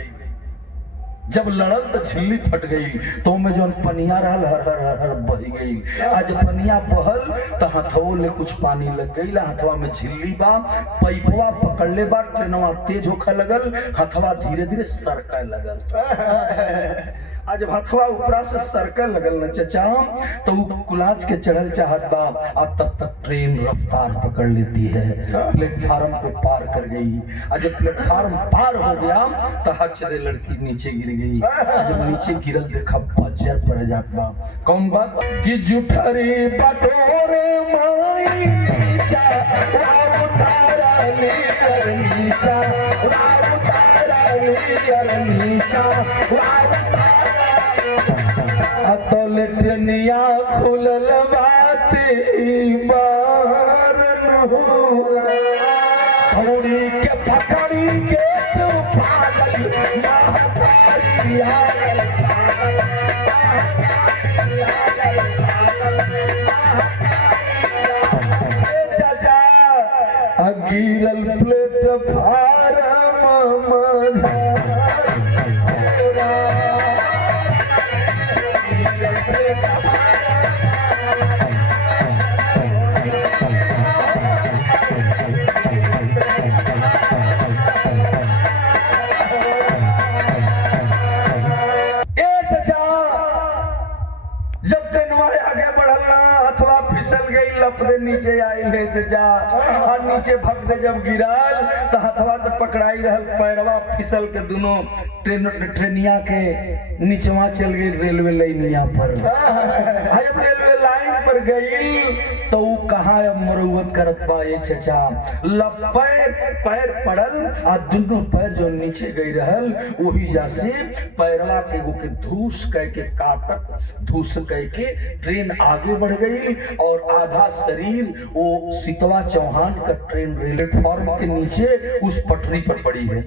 जब लड़ल तो झिल्ली फट गई, तो में जो पनिया रहल हर हर हर हर बह गई। आज पनिया बहल तो हथवो ले कुछ पानी लग गई, हथवा में झिल्ली बा, पाइपवा पकड़ले बा, ट्रेनवा तेज होखे लगल, हथवा धीरे धीरे सरके लगल। आज जब हथवा ऊपरा से सरके लगल न चचा, तो वो कुलाच के चढ़ल चाहत बा। अब तब तक ट्रेन रफ्तार पकड़ लेती है, प्लेटफार्म को पार कर गई। आज जब प्लेटफार्म पार हो गया तो हच दे लड़की नीचे गिर गई। जब नीचे गिरल देखा बजर पर जात बा। कौन बात? कि जुठरी बटोरे माई नीचा, राव तारा लीर नीचा, राव तारा लीर नीचा, राव तारा तो लेटनिया खुलल बाती बाहर न हुआ, थोड़ी के पकड़ी के तू पागल ना पारी आगल चाचा गिरल प्लेटफार्म मजा। लपदे नीचे आई ले जा, और नीचे भग दे जब गिराल तो हथवा तो पकड़ाई रहल, पैरवा फिसल के दोनों ट्रेनिया के नीचवा चल गई रेलवे लाइनिया पर। जब रेलवे लाइन पर गई तो वो कहा मरुवत करत बा ये चचा, लपे पैर पड़ल आ दोनों पैर जो नीचे गई रहल, वही जैसे पैरवा के वो के धूस कह के काटत, धूस कह के ट्रेन आगे बढ़ गई और आधा शरीर वो सितवा चौहान का ट्रेन प्लेटफॉर्म के नीचे उस पटरी पर पड़ी है।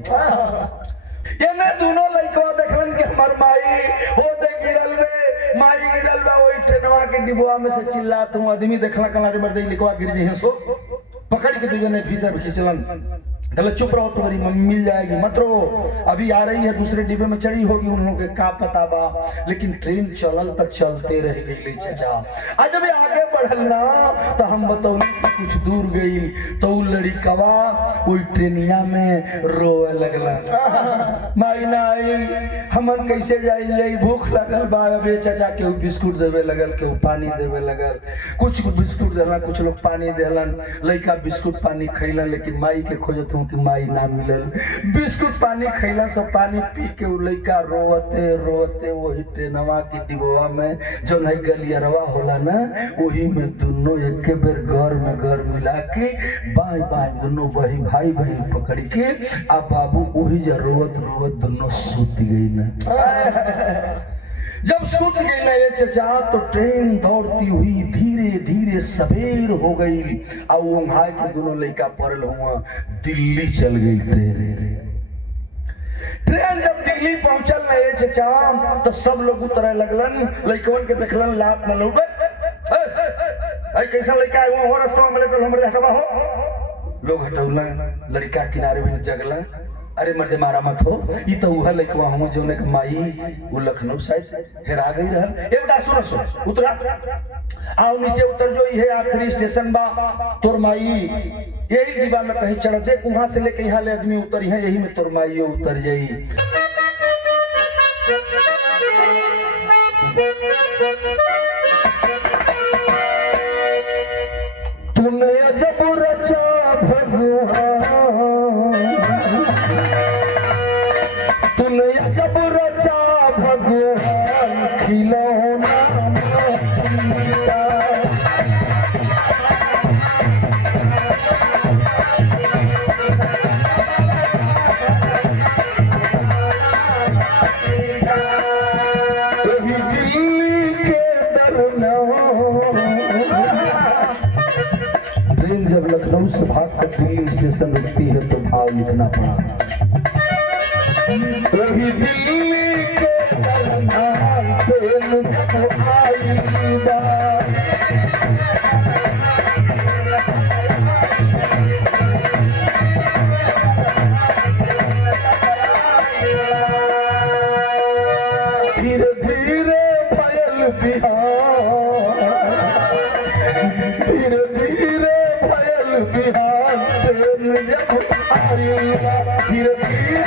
ये ने दोनों लड़कवा देखलन के हमर माई हो दे गिरल में, माई गिरल बा, वही ट्रेनवा के डिब्बा में से चिल्लात हूं। आदमी देखला कलारी मर दे लिखवा गिर जे हैं, सो पकड़ के दुजने भीतर खींचलन। गलत चुप रहो, तुम्हारी मम्मी मिल जाएगी, मत रो, अभी आ रही है, दूसरे डिब्बे में चढ़ी होगी, उन लोगों के का पता बा। लेकिन ट्रेन चलल तक चलते रह गई चचा। आज जब आगे बढ़ल ना तो हम बतौली कुछ दूर गई तो लड़िकवा वही ट्रेनिया में रोए लगला, माई ना आई, हमन कैसे जाई, भूख लगल बा। अबे चचा केहू बिस्कुट देवे लगल, केहू पानी देवे लगल, कुछ बिस्कुट देला, कुछ लोग पानी देलन। लड़का बिस्कुट पानी खैलन, लेकिन माई के खोजत हूँ कि माई ना मिलल। बिस्कुट पानी खैला सब पानी पी के उ लइका रोवते रोवते वही ट्रेनवा की डिब्बा में जो है गलियरवा होला ना वही में दोनों एक बेर घर में घर मिला के बाई बाई दोनों भाई बहन पकड़ के आ बाबू वही जा रोवत रोवत दोनों सूत गई ना। जब सूत गई ना ये चचा तो ट्रेन दौड़ती हुई धीरे धीरे सवेर हो गई और वो भाई के दोनों लड़का पड़ल हुआ दिल्ली चल गई ट्रेन जब दिल्ली पहुंचल ना ये चचा तो सब लोग उतरे लगलन लड़कवन के देखलन लात न लौटे कैसा लड़का है वो रास्ता में लेटल हमरे हटवा हो लोग हटौला लड़का किनारे में जगला अरे मर्दे मारा मत हो ये तो उह लइकवा हम जोने के माई वो लखनऊ शायद हेरा गई रहल। ए बेटा सुनो सुन उतरा आओ नीचे उतर जो ये आखिरी स्टेशन बा तोर माई यही डिब्बा में कहीं चढ़ दे वहां से लेके यहाँ ले आदमी उतरी है यही में तोर माई उतर जाई। तूने जब रचा भगवान तूने जब रचा भगवान खिलौना दिल्ली के दरना ट्रेन जब लखनऊ से भाग कर दिल्ली स्टेशन रुकती है तो भाव लिखना पड़ा वही दिल्ली के दरमियान ट्रेन जब आई धीरे धीरे भयल बिहार धीरे धीरे भयल बिहार ट्रेन जब आई धीरे धीरे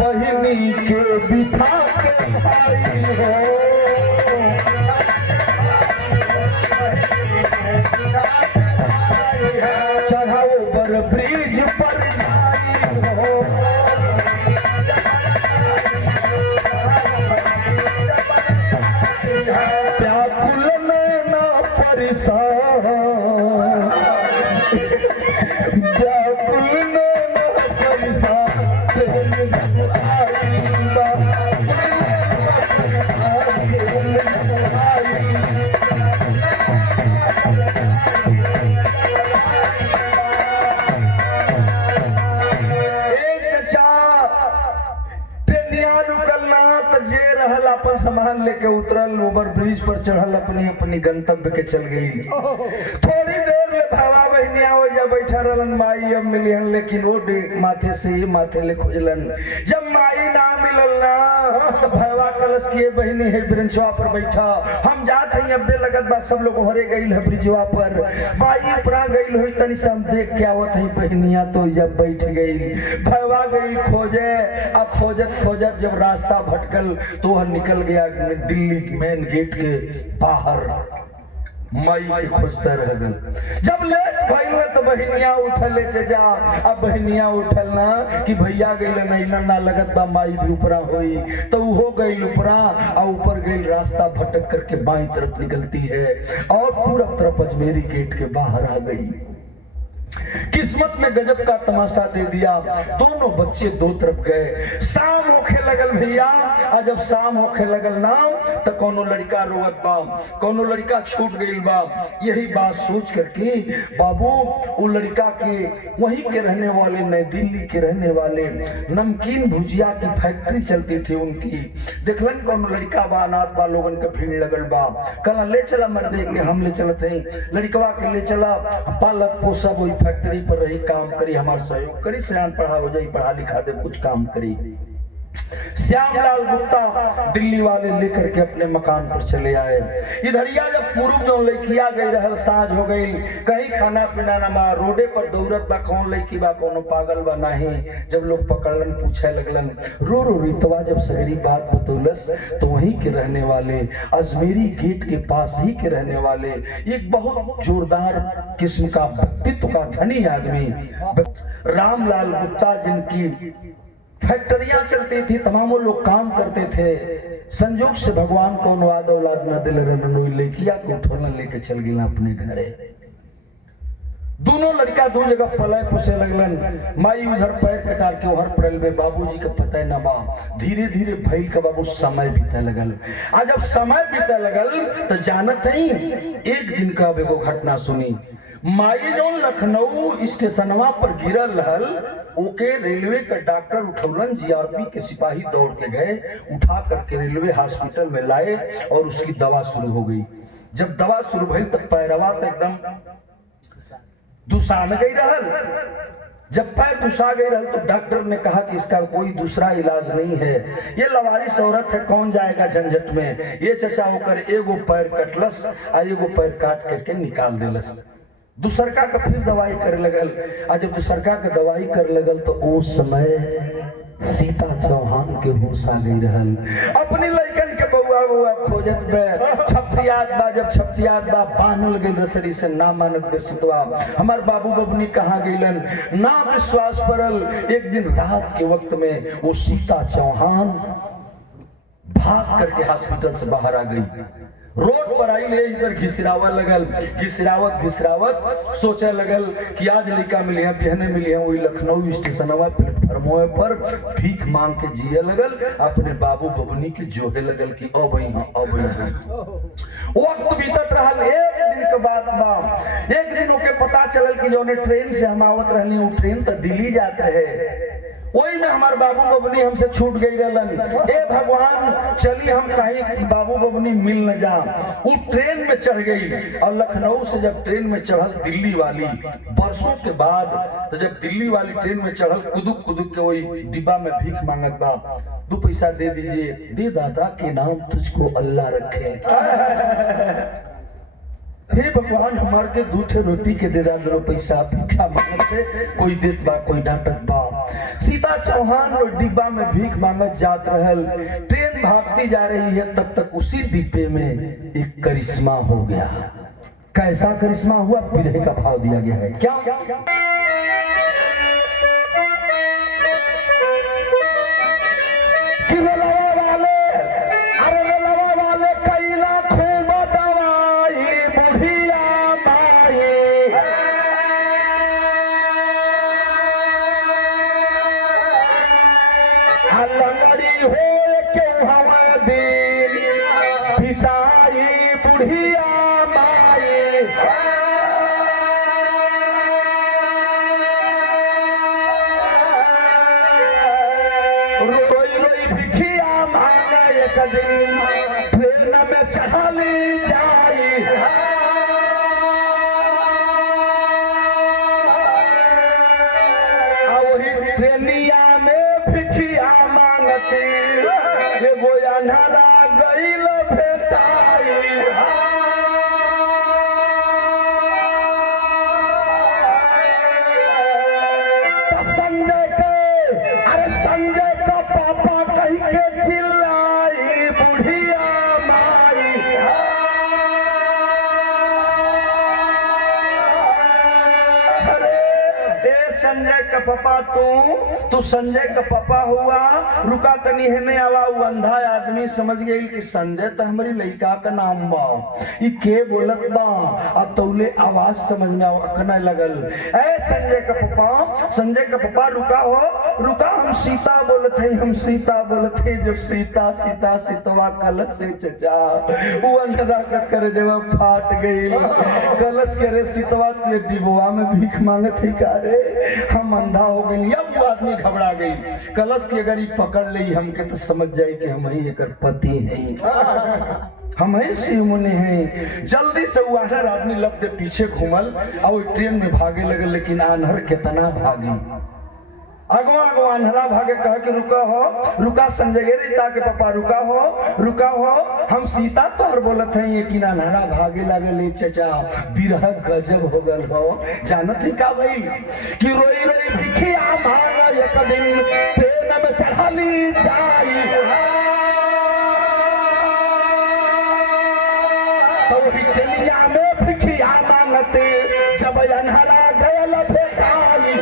बहिनी के बिठा के भाई हो चढ़ाओ बर ब्रिज पर जाई हो व्याकुल में ना परेशान व्याकुल में ना परेशान अपन सामान लेके उतरल ओवर ब्रिज पर चढ़ल अपनी अपनी गंतव्य के चल गई। थोड़ी देर ले भावा बहनिया हो जा बैठा रहलन माई अब मिलियन लेकिन वो माथे से ही माथे ले खोजलन। जब माई ना मिलल ना तो भावा कलश किए बहनी है ब्रिजवा पर बैठा हम जात है अब्बे लगत बा सब लोग हरे गइल है ब्रिजवा पर माई परा गइल होई तनी से हम देख के आवत है बहनिया तो जब बैठ गई भावा गई खोजे आ खोजत खोजत जब रास्ता भटकल तो निकल गया दिल्ली मेन गेट के बाहर माई के खोजते रह गल। जब लेट भइल तो बहनिया उठल जा अब बहनिया उठल ना कि भैया गइल नहीं ना लगत बा माई भी ऊपरा होई तो हो गई ऊपरा और ऊपर गई रास्ता भटक करके बाईं तरफ निकलती है और पूरब तरफ अजमेरी गेट के बाहर आ गई। किस्मत ने गजब का तमाशा दे दिया दोनों बच्चे दो तरफ गए शाम होखे लगल भैया और जब शाम होखे लगल ना तो कोनो लड़का रोवत बा कोनो लड़का छूट गइल बा यही बात सोच करके बाबू वो लड़का के वहीं के रहने वाले नई दिल्ली के रहने वाले नमकीन भुजिया की फैक्ट्री चलती थी उनकी देखलन कोनो लड़का बा अनाथ बा लोगन के भीड़ लगल बा कल ले चला मर्दे के हम ले चलते लड़कवा के ले चला पालक पोसब वही फैक्ट्री पर रही काम करी हमार सहयोग करी सयान पढ़ा हो जाई पढ़ा लिखा दे कुछ काम करी श्यामलाल गुप्ता दिल्ली वाले लेकर के अपने मकान पर चले आए। इधरिया जब पूर्व जो लड़किया गई रहल, साँझ हो गई, कहीं खाना पीना न बा, रोडे पर दौड़त बा, कौन लड़की बा, कोनो पागल बा नहीं। जब लोग पकड़लन, पूछे लगलन, रो रो रीतवा जब सगरी बात बतौलस तो वहीं के रहने वाले, अजमेरी गेट के पास ही के रहने वाले एक बहुत जोरदार किस्म का व्यक्तित्व का धनी आदमी रामलाल गुप्ता, जिनकी फैक्ट्रियां चलती थी, तमामों लोग काम करते थे। संयोग से भगवान को अनुवाद औलाद न दिल रनोई लेकिया को उठोला लेके चल गिला अपने घरे। दोनों लड़का दो जगह पलाय पुसे लगलन। माई उधर पैर कटार के उधर पड़ल बे, बाबूजी का पता न बा। धीरे धीरे भइल का बाबू समय बीते लगल। आज जब समय बीते लगल तो जानत ही एक दिन का एगो घटना सुनी। माई जो लखनऊ स्टेशनवा पर गिरल रहल, ओके रेलवे का डॉक्टर उठौलन, जीआरपी के सिपाही दौड़ के गए, उठा करके रेलवे हॉस्पिटल में लाए और उसकी दवा शुरू हो गई। जब दवा शुरू भई तब पैरवा तो एकदम दुसान गई रहल। जब पैर दुसा गई रहल तो डॉक्टर ने कहा कि इसका कोई दूसरा इलाज नहीं है, ये लवारिस औरत है, कौन जाएगा झंझट में। ये चचा होकर एगो पैर कटलस आ एगो पैर काट करके निकाल देलस। दूसरका का फिर दवाई करे लगल। आज जब दूसरका का दवाई करे लगल तो उस समय सीता चौहान के होश आ गई रहल। अपनी लइकन के बउआ खोजत बे, छपटियात बा, जब छपटियात बा बांधल गई रसरी से ना मानत बे सितवा। हमार बाबू बबनी कहाँ गईलन, ना विश्वास पड़ल। एक दिन रात के वक्त में वो सीता चौहान भाग करके हॉस्पिटल से बाहर आ गई। रोड पर आई ले, इधर घिसरावा लगल, घिसरावत घिसरावत सोचे लगल कि आज लड़का मिले हैं, बहने मिले हैं। वही लखनऊ स्टेशनवा प्लेटफॉर्मो पर भीख मांग के जिए लगल, अपने बाबू बबनी के जोहे लगल कि अब यहाँ अब यहाँ। वक्त बीतत रहल। एक दिन के बाद बा, एक दिन ओके पता चलल कि जो ट्रेन से हम आवत रहली, वो ट्रेन तो दिल्ली जात रहे। वही में हमारे बाबू बबनी हमसे छूट गई रहलन। ए भगवान, चली हम कहीं बाबू बबनी मिल न जा। वो ट्रेन में चढ़ गई और लखनऊ से जब ट्रेन में चढ़ल दिल्ली वाली, बरसों के बाद तो जब दिल्ली वाली ट्रेन में चढ़ल, कुदुक कुदुक के वही डिब्बा में भीख मांगत बा, 2 पैसा दे दीजिए। दे दादा के नाम तुझको अल्लाह रखे। हे भगवान, हमार के 2 ठे रोटी के दे दा, 2 पैसा भिक्षा मांगते, कोई देत बा कोई डांटत बा। सीता चौहान और डिब्बा में भीख मांगत जात रहल। ट्रेन भागती जा रही है, तब तक उसी डिब्बे में एक करिश्मा हो गया। कैसा करिश्मा हुआ, बिरहे का भाव दिया गया है। क्या कि वेलवा वाले, अरे वेलवा वाले कैला खूब दवाई बुढ़िया माई, लंगड़ी हो के हवा दिन पिताई बुढ़िया माई। रोई रोई भिखिया मांगे एक दिन ट्रेन में चढ़ाली जाई। वही ट्रेनिया में भिखिया मांगती, एगो अन्हरा गईल भेटाई। संजय के, अरे संजय का पापा कहीं के चिल्लाई बुढ़िया माई। अरे ए संजय का पापा, तू संजय का पापा हुआ, रुका तनी है नहीं आवा। वो अंधा आदमी समझ गई कि संजय तो हमारी लड़का का नाम बा, ये के बोलत बा। अब तौले आवाज समझ में आने लगल। ए संजय का पापा, संजय का पापा रुका हो, रुका, हम सीता बोलत है, हम सीता बोलत है। जब सीता सीता सीतवा कलश से चचा, वो अंधा का कर जब फाट गई। कलश के रे सीतवा तुझे डिबुआ में भीख मांगत है का रे, हम अंधा हो गई। अब वो आदमी घबरा गई। कलश की अगर ये पकड़ ली हमके तो समझ जाए कि हम ही एक पति नहीं, हम ही शिव मुनि हैं। जल्दी से वो आनहर आदमी लपटे पीछे घूमल और ट्रेन में भागे लगे। लेकिन आनहर कितना भागी, अगवा अगवा अन्हरा भागे कह के रुका हो, रुका संजय रीता के पापा रुका हो, हम सीता तोहर बोलत हैं, लेकिन अन्हरा भागे लगे चचा बिरह गजब हो गल हो। जानत है का भाई कि रोई रोई भिखिया मांग एक दिन ट्रेन में चढ़ाली जाई, तो ट्रेनिया में भिखिया मांगते जब अन्हरा गयल भेटाई,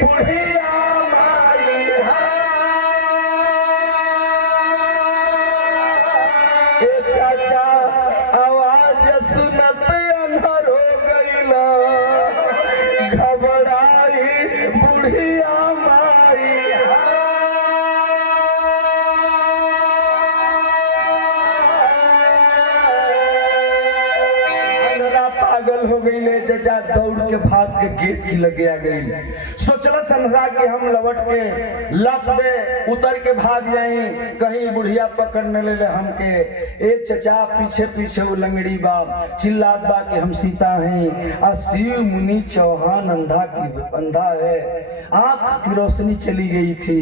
बुढ़िया माई ए चाचा आवाज सुनत अंधर हो गईला, घबराई बुढ़िया माई। पागल हो गई ले चचा, दौड़ के भाग के गेट की लगे आ गई। सोचला सनरा के हम लवट के लप दे उतर के भाग जाई, कहीं बुढ़िया पकड़ने ले हमके। ए चचा पीछे पीछे वो लंगड़ी बा चिल्लात बा कि हम सीता हैं, आ शिव मुनि चौहान अंधा है। आंख की रोशनी चली गई थी,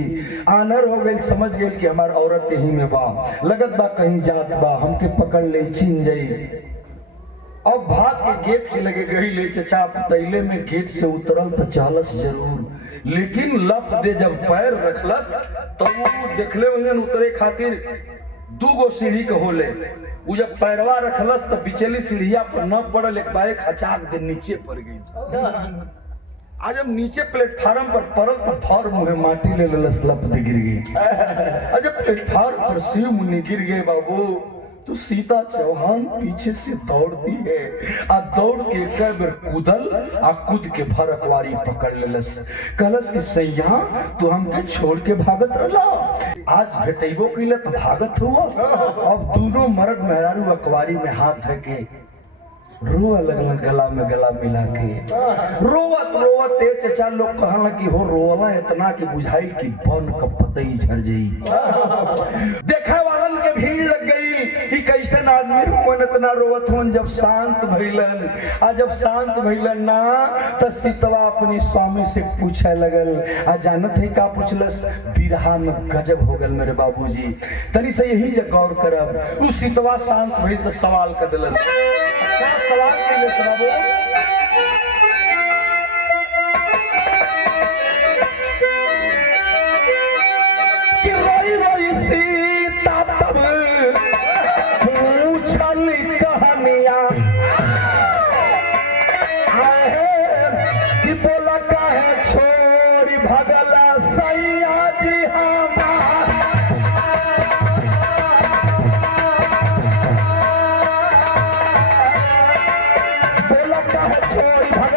आनर हो गई, समझ गई कि हमार औरत यही में बा, लगत बा कहीं जात बा, हमके पकड़ ले छीन जाई। अब भाग के गेट के लगे गई ले चचा, पतैले में गेट से उतरल तो चालस जरूर, लेकिन लप दे जब पैर रखलस तो वो देखले वही उतरे खातिर 2 गो सीढ़ी के होले, वो जब पैरवा रखलस तो बिचली सीढ़िया पर न पड़ल, एक बाइक हचाक दे नीचे पड़ गई। आज जब नीचे प्लेटफार्म पर पड़ल तो फौर मुहे माटी ले लस, लप दे गिर गई। आज जब प्लेटफार्म पर शिव मुनि गिर गए बाबू, तो सीता चौहान पीछे से दौड़ती है, आ दौड़ के कई बार कूदल, आ कूद के भर अकवारी पकड़ लेलस, कहलस कि सैया तू हमके छोड़ के भागत रहला, आज भेटैबो कइले तो भागत हुआ। अब दोनों मर्द मेहरारू अकवारी में हाथ धके रोआ लगलन, गला में गला मिला के रोवत रोवत ए चचा लोग कहला कि हो रोला इतना कि बुझाइल कि बन का पतई झड़ जाई। देखा वालन के भीड़ लग गई कि कैसन आदमी हुन इतना रोवत हुन। जब शांत भइलन, आ जब शांत भइलन ना तो सीतवा अपनी स्वामी से पूछे लगल, आ जानत है का पूछलस, बिरहा में गजब हो गल मेरे बाबूजी, तनी से यही जग गौर करब। उ सीतवा शांत भइल तो सवाल कर दिलस, क्या सवाल के लिए सुनाबो? कि रोई रोई सीता तब पूछल कहानियां, कि बोला काहे छोड़ी भगला सैया जी हमार, बोला काहे छोड़ी भगला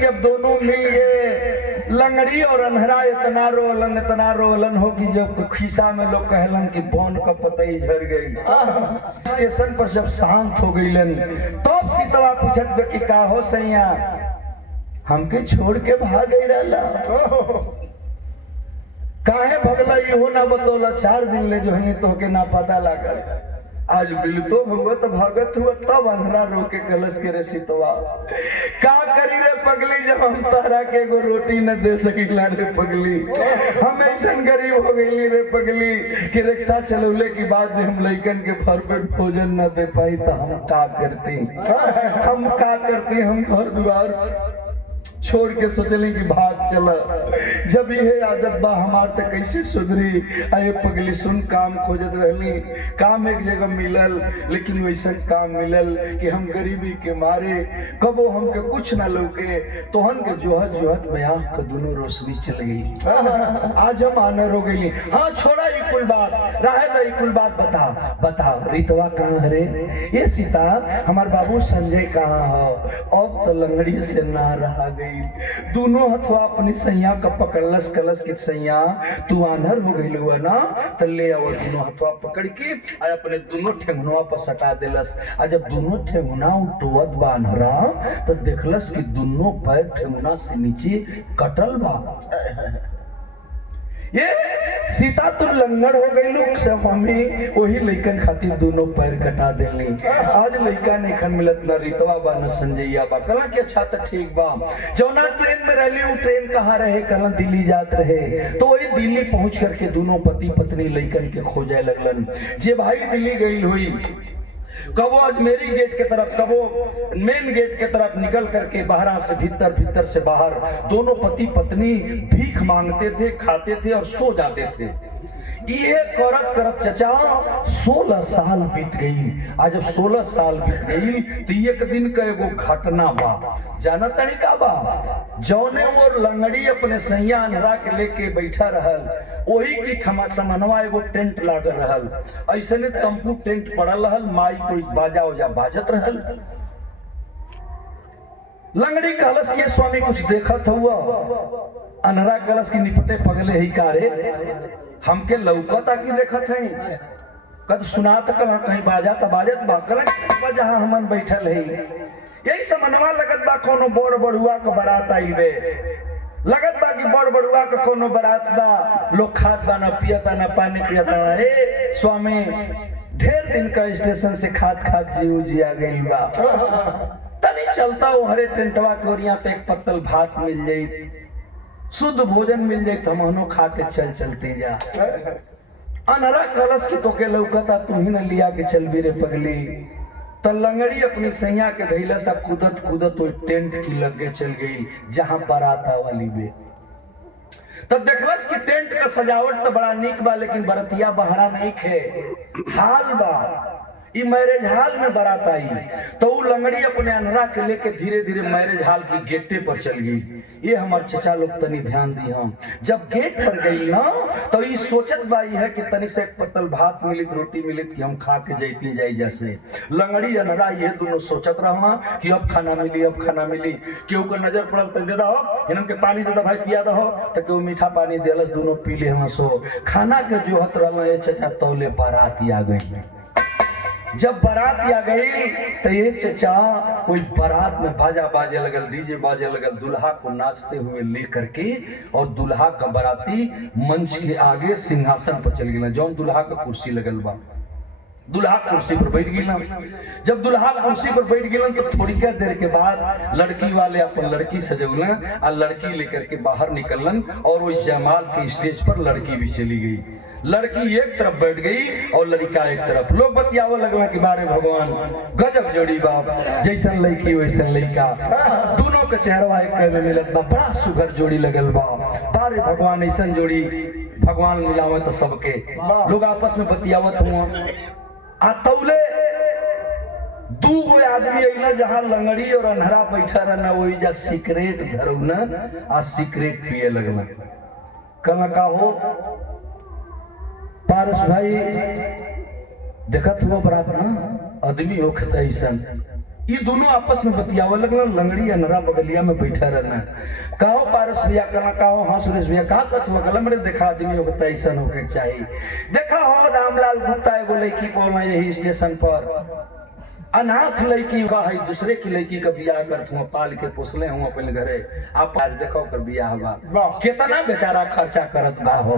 जब दोनों मिल गए, लंगड़ी और अनहरा इतना रोलन हो कि जब खिसा में लोग कहलन कि बौन का पतई झड़ गई। स्टेशन पर जब शांत हो गईलन तब सीतवा पूछत कि का हो सैया हमके छोड़ के भाग गई रहला, काहे भगला इहो ना बतौला। 4 दिन ले जो है तो के ना पता लागल, आज बिलतो हुआ तो भागत हुआ। तब अंधरा रोके कलश के रे सीतवा का करी रे पगली, जब हम तारा के एगो रोटी न दे सकीला रे पगली, हम ऐसन गरीब हो गईली रे पगली कि रिक्शा चलौले की बाद में हम लइकन के भरपेट भोजन न दे पाई तो हम का करती, हम घर द्वार छोड़ के सोचली कि भाग चला। जब ये आदत बा हमार तो कैसे सुधरी। आए पगली सुन, काम खोजत रहली, काम एक जगह मिलल, लेकिन वैसा काम मिलल कि हम गरीबी के मारे कबो हमके कुछ ना लौके, तोहन के जोहत बयां के दोनों रोशनी चल गई। आज हम आनर हो गई। हाँ छोड़ा ये कुल बात, रहे तो ये कुल बात बताओ रीतवा कहाँ है रे? ये सीता हमार बाबू संजय कहाँ हो? अब तो लंगड़ी से ना रहा गई। दोनों हथवा अपनी सैया का पकड़लस, कलस की सैया तू आनर हो गई हुआ ना, तो ले आओ। दोनों हथवा पकड़ के आ अपने दोनों ठेंगुनवा पर सटा देलस। आ जब दोनों ठेंगुना उठवत बा अनहरा तो देखलस कि दोनों पैर ठेंगुना से नीचे कटल बा। ये सीता तुम लंगड़ हो गई लोग से हमें वही लइकन खातिर दोनों पैर कटा देली। आज लइका नहीं खन मिलत ना रीतवा बा न संजैया बा। कला के अच्छा तो ठीक बा, जौना ट्रेन में रहली वो ट्रेन कहाँ रहे? कल दिल्ली जात रहे। तो वही दिल्ली पहुंच करके दोनों पति पत्नी लइकन के खोजे लगलन। जे भाई दिल्ली गई हुई, कबो अजमेरी गेट के तरफ, कबो मेन गेट के तरफ निकल करके बाहर से भीतर से बाहर दोनों पति पत्नी भीख मांगते थे, खाते थे और सो जाते थे। ये करत चचा 16 साल बीत गई। आज जब 16 साल बीत गई तो एक दिन का एगो घटना बा, जाना तरीका बा। जौने और लंगड़ी अपने सैया अनहरा के लेके बैठा रहल, वही की समनवा एगो टेंट लागल रहल। ऐसे ने तंबू टेंट पड़ल रहल, माई कोई बाजा उजा बाजत रहल। लंगड़ी कहलस कि स्वामी कुछ देखत हुआ? अनहरा कहलस की निपटे पगले ही कारे, हमके लौकता की देखत है? कद सुनात कल कहीं बाजात बाजत बा, कल जहां हमन बैठल है यही समनवा लगत बा कोनो बड़ बड़ुआ के बारात आई बे। लगत बा कि बड़ बड़ुआ के कोनो बारात बा, लोग खात बा न पियता न पानी पियता। हे स्वामी ढेर दिन का स्टेशन से खात जीव जिया गई बा, तनी चलता वो हरे टेंटवा के ओरिया पे एक पत्तल भात मिल जाई, शुद्ध भोजन मिल जाए तो हम खा के चलते जा। अनहरा कलश की तोके लौकता तू ही न लिया के चल भी रे पगली। तो लंगड़ी अपनी सैया के धैला सा कूदत वो टेंट की लगे चल गई जहां बाराता वाली बे। तब देखलस कि टेंट का सजावट तो बड़ा नीक बा, लेकिन बरतिया बहरा नहीं खे, हाल बा। ई मैरिज हाल में बारात आई तो वो लंगड़ी अपने अनहरा के लेके धीरे धीरे मैरिज हाल की गेटे पर चल गई। ये हमार चचा लोग तनी ध्यान दी। हम जब गेट पर गई ना तो ये सोचत बाई है कि तनी से एक पत्तल भात मिलित, रोटी मिलित कि हम खा के जैती जाई। जैसे लंगड़ी अनहरा ये दोनों सोचत रहा कि अब खाना मिली। केहू को नजर पड़ल तो दे दो, इनके पानी दे दो भाई पिया दो, तो केहू मीठा पानी देलस, दोनों पी ले। हंसो खाना के जोहत रहा चचा तौले बारात आ गई। जब बारात आ गई तो ये चचा कोई बारात में बाजा बाजे लगल, डीजे बाजे लगल, दुल्हा को नाचते हुए लेकर के, और दुल्हा का बाराती मंच के आगे सिंहासन पर चल गया। जौन दुल्हा का कुर्सी लगल बा, दुल्हा कुर्सी पर बैठ गिलन। जब दुल्हा कुर्सी पर बैठ गिलन तो थोड़ी देर के बाद लड़की वाले अपन लड़की सजौलन और लड़की लेकर के बाहर निकलन, और वो जयमाल के स्टेज पर लड़की भी चली गई। लड़की एक तरफ बैठ गई और लड़का एक तरफ। लोग बतियावे लगला कि बारे भगवान गजब जोड़ी बाप, जैसन लड़की वैसन लड़का, दोनों के चेहरा एक में मिलत बा, बड़ा सुघर जोड़ी लगल बा। बारे भगवान ऐसन जोड़ी भगवान मिलावत तो सबके। लोग आपस में बतियावत हुआ। आ तौले दूगो आदमी अइला जहां लंगड़ी और अनहरा बैठा रहना, वही जा सिगरेट धरौना आ सिगरेट पिए लगला। कहला का हो पारस भाई, देखत हुआ बराबर ना आदमी होखत ऐसन, ये दोनों आपस में बतियावे लगल। लंगड़ी अनहरा बगलिया में बैठा रहना। कहो पारस भैया कहना, कहो हाँ सुरेश भैया, कहा कत हुआ कल मेरे देखा आदमी होता ऐसा होके चाहिए। देखा हो रामलाल गुप्ता एगो लड़की पौना यही स्टेशन पर, अनाथ लड़की का है, दूसरे की लड़की का बियाह करत हुआ, पाल के पोसले हूँ अपने घरे। आप आज देखो कर बियाह बा कितना बेचारा खर्चा करत बा हो।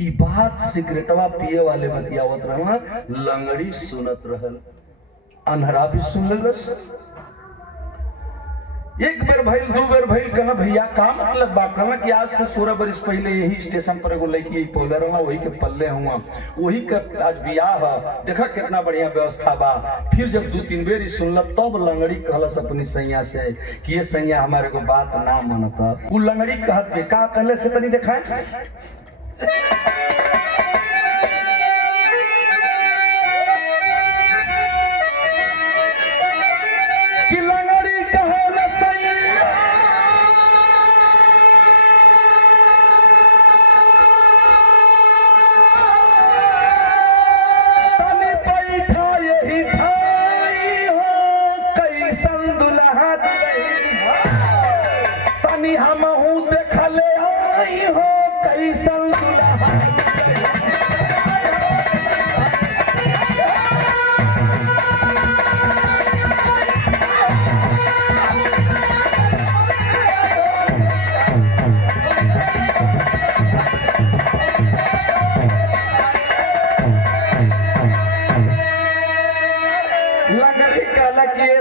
ई बात सिगरेटवा पिए वाले बतियावत रहा, लंगड़ी सुनत रहल, अनहरा भी सुन लेलस। एक बेर भइल, दो बेर भइल, कहना भैया का मतलब बा? कहना कि आज से 16 बरस पहले यही स्टेशन पर एगो लड़की पौले रहा, वही के पल्ले हुआ, वही के आज बियाह है, देखा कितना बढ़िया व्यवस्था बा। फिर जब 2-3 बेर सुनल तब लंगड़ी कहलस अपनी सैया से कि ये सैया हमारे को बात ना मनता। वो लंगड़ी कहत के का कहले से तनी देखाए। कि लंगड़ी कहले सैया तनी बैठा यही ठाई हो, कैसन दुल्हा तनी हमहू देखले आई हो, कैसन दुल्हा।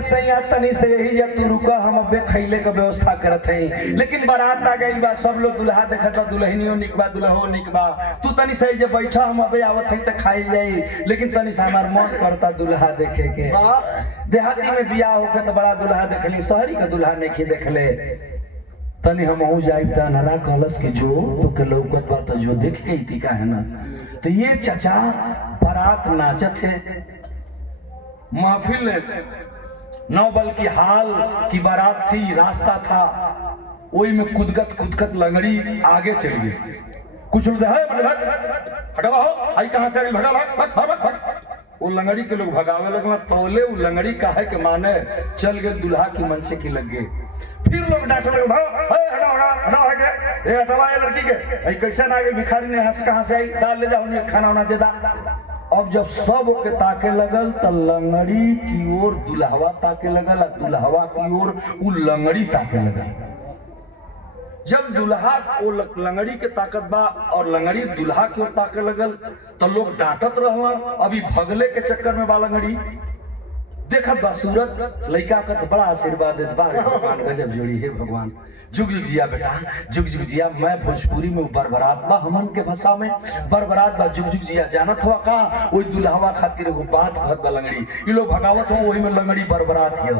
सैया तनी से यही जब तू रुका, हम अबे खैले का व्यवस्था करत है। लेकिन बारात आ गई बा, सब लोग दुल्हा देखत बा, दुल्हनियो निक बा, दुल्हो निक बा, तू तनी से जब बैठा, हम अबे आवत है त खाई जाई। लेकिन तनी से हमार मन करता दुल्हा देखे के। देहाती में बियाह होके तो बड़ा दुल्हा देखली, शहरी का दुल्हा नहीं देखले। तनी हम हो जाई त अनहरा कहलस कि जो तो के लौकत बा त जो देख के इती का है ना। तो ये चाचा बारात नाचत है, महफिल नौ बल की हाल की बारात थी, रास्ता था, वही में कुदकत लंगड़ी आगे चल गई। कुछ लोग हटवा हो, आई कहां से आई, भगा भाग भाग भाग। वो लंगड़ी के लोग भगावे लगना, तौले वो लंगड़ी का है कि माने चल गए दुल्हा की मंचे की लग गए। फिर लोग डांटे लगे, हटवा ये लड़की के, कैसे ना आ गई भिखारी ने, हंस कहां से आई, डाल ले जाओ, खाना वाना दे दा। अब जब सब के ताके लगल त लंगड़ी की ओर दुल्हवा ताके लगल, दुल्हवा की ओर उ लंगड़ी ताके लगल। जब दुल्हा वो लंगड़ी के ताकत बा और लंगड़ी दुल्हा की ओर ताके लगल तो लोग डांटत रहला, अभी भगले के चक्कर में बा लंगड़ी। देखत बा सूरत, लड़का का तो बड़ा आशीर्वाद देत बा, भगवान गजब जोड़ी है भगवान, जुग जुग जिया बेटा, जुग जुग जिया। मैं भोजपुरी में बरबरात बा, हमन के भाषा में बरबरात बा, जुग जुग जिया। जानत हुआ का वही दुल्हवा खातिर वो बात कहत बा लंगड़ी, ये लोग भगावत हो, वही में लंगड़ी बरबरात है।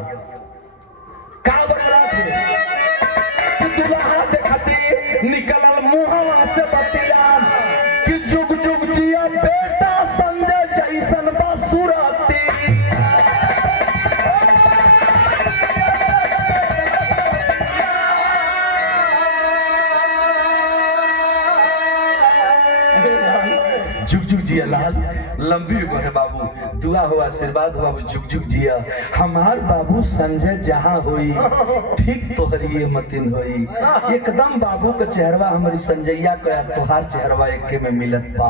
का बरबरात है कि दुल्हा देखती निकलल मुहवा से बतिया कि जुग जुग जिया बेटा, संजय जैसन बा सूरती। जुग जुग जिया लाल, लंबी उम्र है बाबू, दुआ हो आशीर्वाद हो बाबू, जुग जुग जिया। हमार बाबू संजय जहाँ होई ठीक तोहरी मतिन होई, एकदम बाबू का चेहरवा हमारी संजैया का तोहार चेहरवा एक में मिलत बा।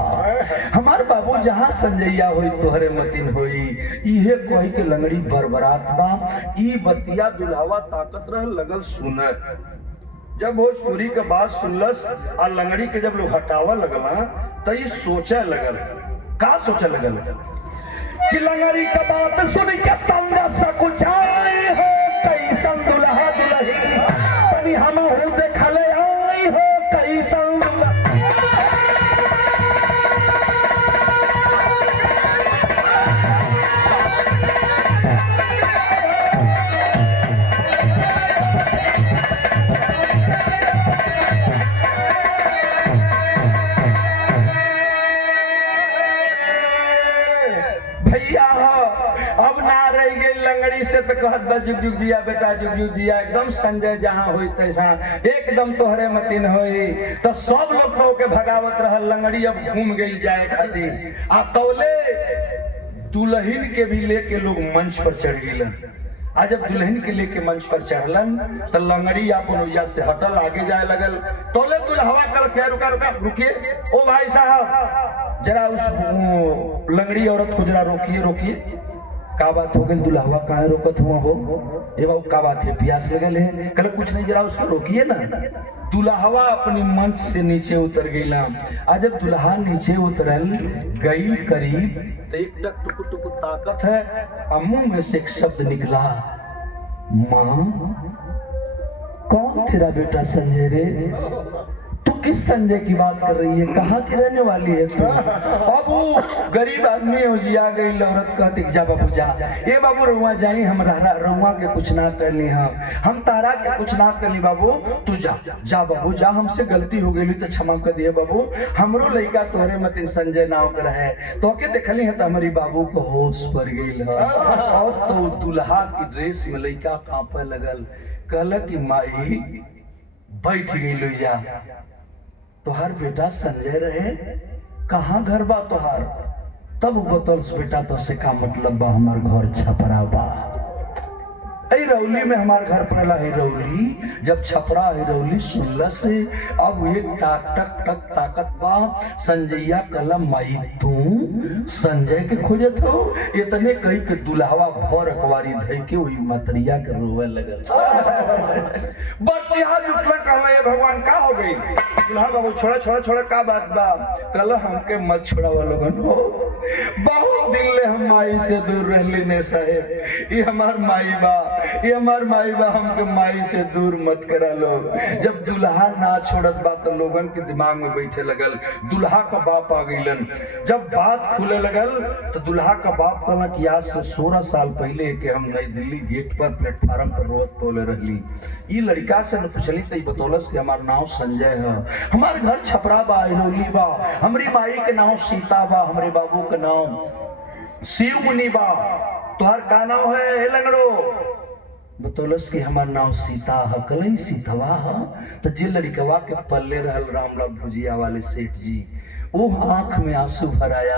हमार बाबू जहाँ संजैया होई तोहरे मतिन होई, इहे कोई के लंगड़ी बरबरात बा। ई बतिया दुल्हवा ताकत रह लगल सुन। जब भोजपुरी के बात सुनलस और लंगड़ी के जब लोग हटावा लगल तो ये सोचा लगल, का सोचा लगल कि लंगड़ी का बात सुन के समझ सकुचाई हो, कैसन दुल्हा दुल्ही तनी हम हो देखले आई हो, कैसन अब ना रह गई लंगड़ी से तो कहत बा जुग जुग जिया बेटा, जुग जुग जिया। एकदम संजय जहाँ हुई तैसा एकदम तोहरे मतिन हुई। तो सब लोग तो के भगावत रहल, लंगड़ी अब घूम गई जाए खातिर। आ तौले दुल्हन के भी लेके लोग मंच पर चढ़ गए। आज जब दुल्हन के लेके मंच पर चढ़लन तो लंगड़ी अपन ओइया से हटल, आगे जाए लगल। तोले दुल्हवा कलश के रुका रुका रुकिए, ओ भाई साहब जरा उस लंगड़ी औरत को जरा रोकिए रोकिए। का बात हो गई दुल्हवा, काहे रोकत हुआ हो? ए बाबू का बात है, प्यास लगल है? कल कुछ नहीं, जरा उसको रोकिए ना। दुल्हवा अपनी मंच से नीचे उतर गईला। आज जब दुल्हा नीचे उतरल गई करीब तो एक टक टुक टुक ताकत है, मुंह में से एक शब्द निकला, माँ कौन तेरा बेटा संजय रे? तू किस संजय की बात कर रही है? कहाँ की रहने वाली है तू? अब वो गरीब आदमी हो जी, आ गई औरत कहती जा बाबू जा, ये बाबू रुआ जाई, हम रुआ के कुछ ना कर ली, हम तारा के कुछ ना कर ली बाबू, तू जा जा बाबू जा, हमसे गलती हो गई तो क्षमा कर दिए बाबू, हमरो लड़का तोहरे मतिन संजय नाव कर है, तो के देखली है तो हमारी बाबू को होश पड़ गई। और तो दुल्हा की ड्रेस में लड़का कांपे लगल, कहल कि माई बैठ गई लोइया, तोहार बेटा संजय रहे, कहाँ घर बा तोहार? तब बतौल बेटा तो से का मतलब बा, हमार घर छपरा बा, हिरौली में हमार घर पड़ेला हिरौली। जब छपरा हिरौली सुनल से अब एक टक टक टक ताकत बा। संजैया कलम माई तू संजय के खोजत हो? इतने कही के दुल्हवा भर अखबारी धई के वही मतरिया के रोवे लगल। बतिया जुटला, कहला भगवान का हो गई? दुल्हा बाबू छोड़ा छोड़ा छोड़ा, का बात बा? कल हमके मत छोड़ावा लोगन हो, बहुत दिन ले हम माई से दूर रहली ने साहेब, ये हमार माई बा, ये हमार माई बा, हमके माई से दूर मत करा लो। जब दुल्हा ना छोड़त बा तो लोगन के दिमाग में बैठे लगल, दुल्हा का बाप आ गईलन। जब बात खुले लगल तो दुल्हा का बाप कहला कि आज से 16 साल पहले के हम नई दिल्ली गेट पर प्लेटफार्म पर रोत तोले रहली, ये लड़का से न पूछली तो बतौलस कि हमार नाम संजय है, हमार घर छपरा बा हिरौली बा, हमारी माई के नाम सीता बा, हमारे बाबू का नाम शिव मुनि बा, तुहार का नाम है? हे लंगड़ो बतौलस कि हमार नाम सीता है। कलई सीतवा है? तो जे लड़कवा के पल्ले रहल रामलाल भुजिया वाले सेठ जी, वो आंख में आंसू भराया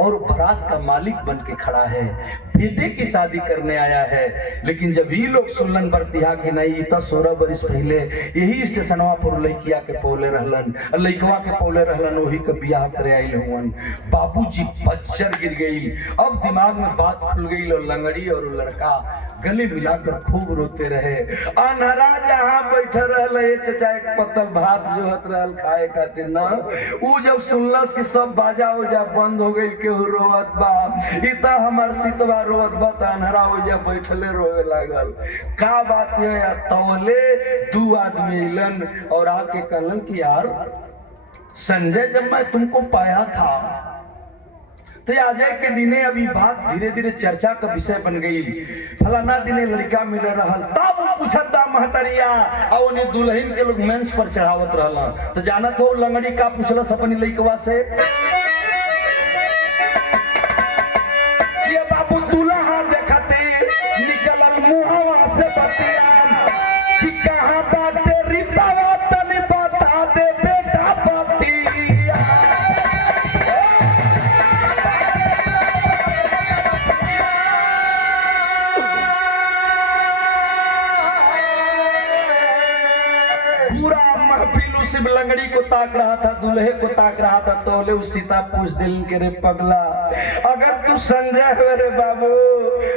और बारात का मालिक बन के खड़ा है, बेटे की शादी करने आया है। लेकिन जब ये लोग सुनलन बरतिहा कि नहीं, इतना 16 बरिस पहले यही स्टेशनवा पर लड़किया के पोले रहलन, लड़कवा के पोले रहलन, वही के बियाह करे आइल हुवन। बाबूजी बज्जर गिर गई। अब दिमाग में बात खुल गई और लंगड़ी और लड़का गले मिलाकर खूब रोते रहे। अनहरा जहाँ बैठे रहल चचा एक पत्तल भात जोहत रहल खाए खातिर ना, ऊ जब सुनलस कि सब बाजा उजा बंद हो गई, केहू रोवत बा, इता हमार सीतवा रोवत बा, त अनहरा उजा बैठले रोवे लागल। का बात है या? तौले 2 आदमी अइलन और आके कहलन कि यार संजय, जब मैं तुमको पाया था तो आज के दिने अभी बात धीरे धीरे चर्चा का विषय बन गई, फलाना दिने लड़का मिल रहल, तब पूछत बा महतरिया और उन्हें दुल्हन के लोग मंच पर चढ़ावत रहला। तो जानत हो लंगड़ी का पूछलस अपनी लड़कवा से, ये बाबू दुल्हा देखते निकलल मुहावा से बतिया कि कहां बाटे रीतावा, तनी बता दे बेटा बतिया। शिव लंगड़ी को ताक रहा था, दूल्हे को ताक रहा था, तोले उस सीता पूछ दिल के रे पगला, अगर तू संजय हो रे बाबू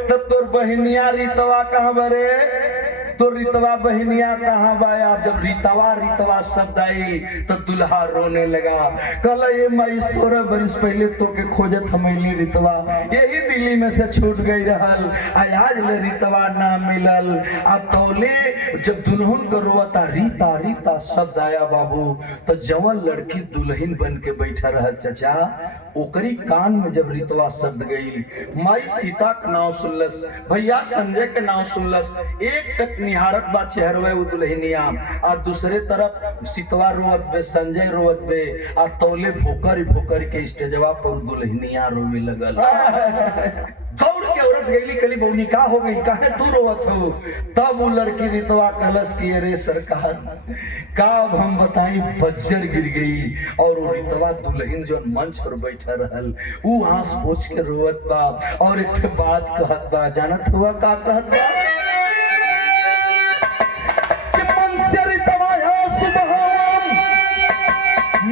तो तोर बहनिया रीतवा कहाँ बरे? तो रीतवा बहनिया कहाँ बा? आप जब रीतवा रीतवा शब्द आई तो दुल्हा रोने लगा, कल ये मई 16 बरिस पहले तो के खोजत हमैली रीतवा, यही दिल्ली में से छूट गई रहल, आज ले रीतवा ना मिलल। आ तौले जब दुल्हन को रोता रीता रीता शब्द आया बाबू, तो जवन लड़की दुल्हन बन के बैठा रहल चचा, ओकरी कान में जब रीतवा शब्द गई, माई सीता का नाम सुनलस, भैया संजय के नाम सुनलस, एक टक निहारत बा चेहरवे उ दुल्हनिया, आ दूसरे तरफ सीतवा रोवत बे, संजय रोवत बे, आ तौले भोकर भोकर के स्टेजवा पर दुल्हनिया रोवे लगल। दौड़ के औरत गईली, कली बौनी का हो गई, काहे तू रोवत हो? तब वो लड़की रीतवा कहलस कि अरे सरकार का अब हम बताई, बज्जर गिर गई और वो रीतवा दुल्हन जो मंच पर बैठा रहल, वो आंस पोछ के रोवत बा और एक बात कहत बा। जानत हुआ का कहत बा?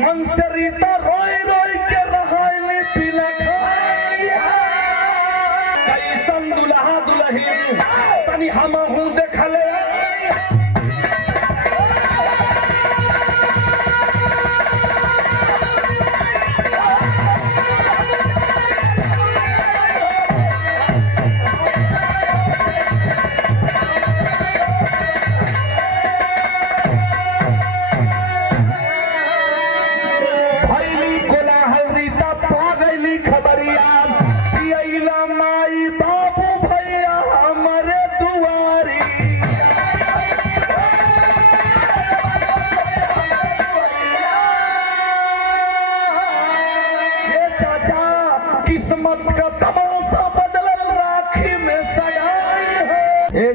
मन से रीता रोई रोई के रहाइली तिलक कैसन दुल्हा दुल्ही तनी हमहू देखले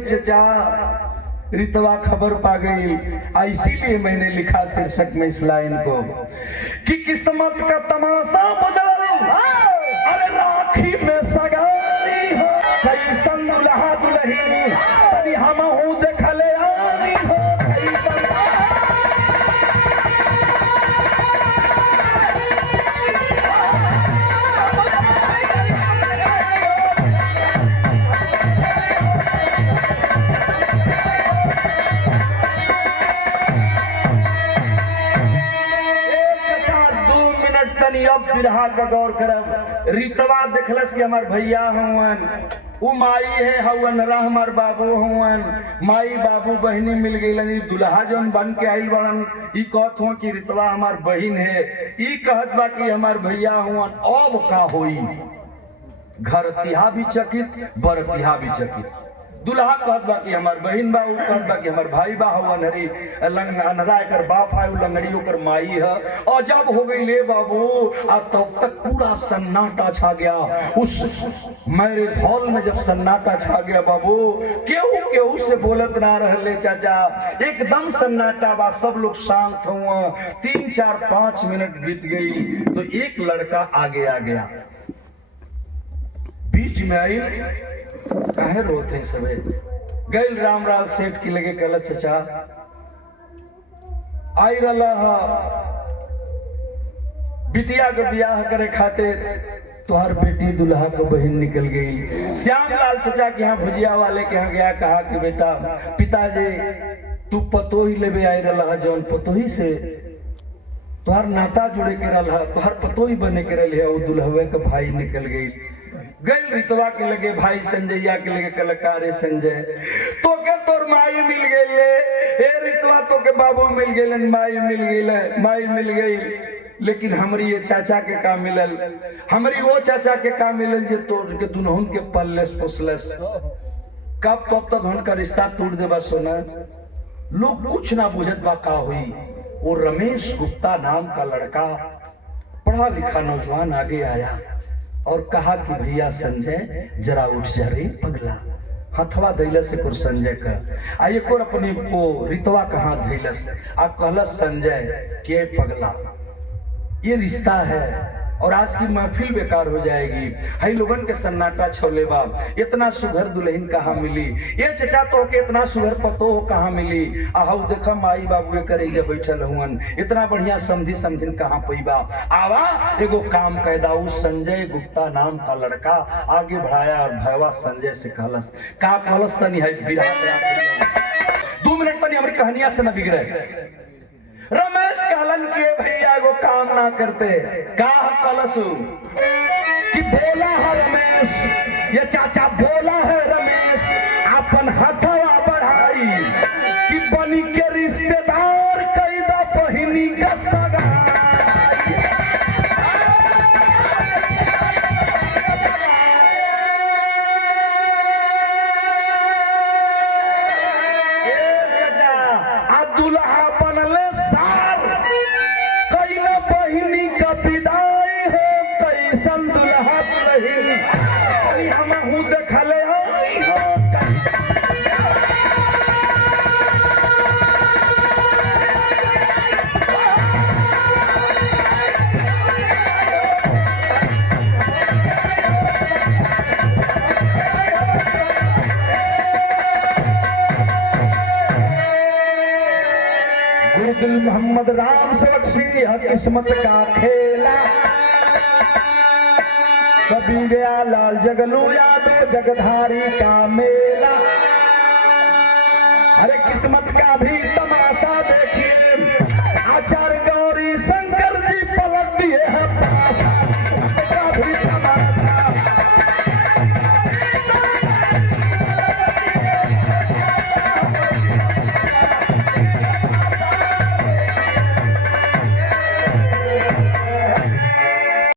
चचा रितवा खबर पा गई। इसीलिए मैंने लिखा शीर्षक में इस लाइन को कि किस्मत का तमाशा बदल अरे राखी में सगाई हो कैसन दुल्हा दुल्ही तनी हमहू देखले आई हो अब बिरहा का गौर करब। रीतवा देखलस कि हमार भैया हुवन उ माई है हवन रा हमार बाबू हुवन माई बाबू बहनी मिल गई दुल्हा जौन बन के आइल बड़न ई कहत हुआ कि रीतवा हमार बहन है ई कहत बा कि हमार भैया हुवन। अब का होई घर तिहा भी चकित बर तिहा भी चकित। दुल्हा कहत बा कि हमार बहन बा उ कहत बा कि हमार भाई बा हवन हरी अनरा एकर बाप है लंगड़ी ओकर माई है। और जब हो गई ले बाबू आ तब तक पूरा सन्नाटा छा गया। उस मैरिज हॉल में जब सन्नाटा छा गया बाबू केहू केहू से बोलत ना रहले चाचा एकदम सन्नाटा बा सब लोग शांत हुआ। 3 4 5 मिनट बीत गई तो एक लड़का आगे आ गया बीच में आई काहे रोते हैं सबे गैल रामलाल सेठ की लगे कल चचा आई रहा बिटिया के ब्याह करे खातिर तुहार बेटी दुल्हा को बहन निकल गई। श्यामलाल चचा के यहाँ भुजिया वाले के यहाँ गया कहा कि बेटा पिताजी तू पतोही लेवे आई रहा जौन पतोही से तुहार नाता जुड़े के रहा तुहार पतोही बने के रहे वो दुल्हवे के भाई निकल गई। गैल रितवा के लगे भाई संजैया के लगे कलाकार संजय तो के तोर माई मिल गई ए रितवा तो के बाबू मिल गए माई मिल गई लेकिन हमारी ये चाचा के का मिलल हमारी वो चाचा के का मिलल जे तोर के दुनहुन के पल्लेस पोसलस कब तब तक उनका रिश्ता टूट देबा सोना। लोग कुछ ना बुझत बा का हुई। वो रमेश गुप्ता नाम का लड़का पढ़ा लिखा नौजवान आगे आया और कहा कि भैया संजय जरा उठ जा रे पगला हथवा दैलस एक संजय का आ एक और अपने वो रितवा का हाथ दैलस आ कहलस संजय के पगला ये रिश्ता है और आज की महफिल बेकार हो जाएगी। हई लोगन के सन्नाटा छोले बा इतना सुघर दुल्हन कहाँ मिली ये चचा तो के इतना सुघर पतो हो कहाँ मिली आहू देखा माई बाबू करे जब बैठल हुअन इतना बढ़िया समझी समझिन कहाँ पैबा आवा एगो काम कैदा उस संजय गुप्ता नाम का लड़का आगे बढ़ाया और भयवा संजय से कहलस का कहलस तनी है बिरहा 2 मिनट तनी हमारी कहानियां से न बिगड़े। रमेश कहलन के भैया वो काम ना करते का कलसु कि बोला है रमेश ये चाचा बोला है रमेश अपन हथवा बढ़ाई कि बनी के रिश्तेदार कैदा बहिनी का सगा दुल्हा बनले सार कैला बहिनी का विदाई हो कैसन दुल्हा दुल्ही हमहू देखले दिल मोहम्मद राम सेवक सिंह, यह किस्मत का खेला। कभी गया लाल जगलू यादव जगधारी का मेला। अरे किस्मत का भी तमाशा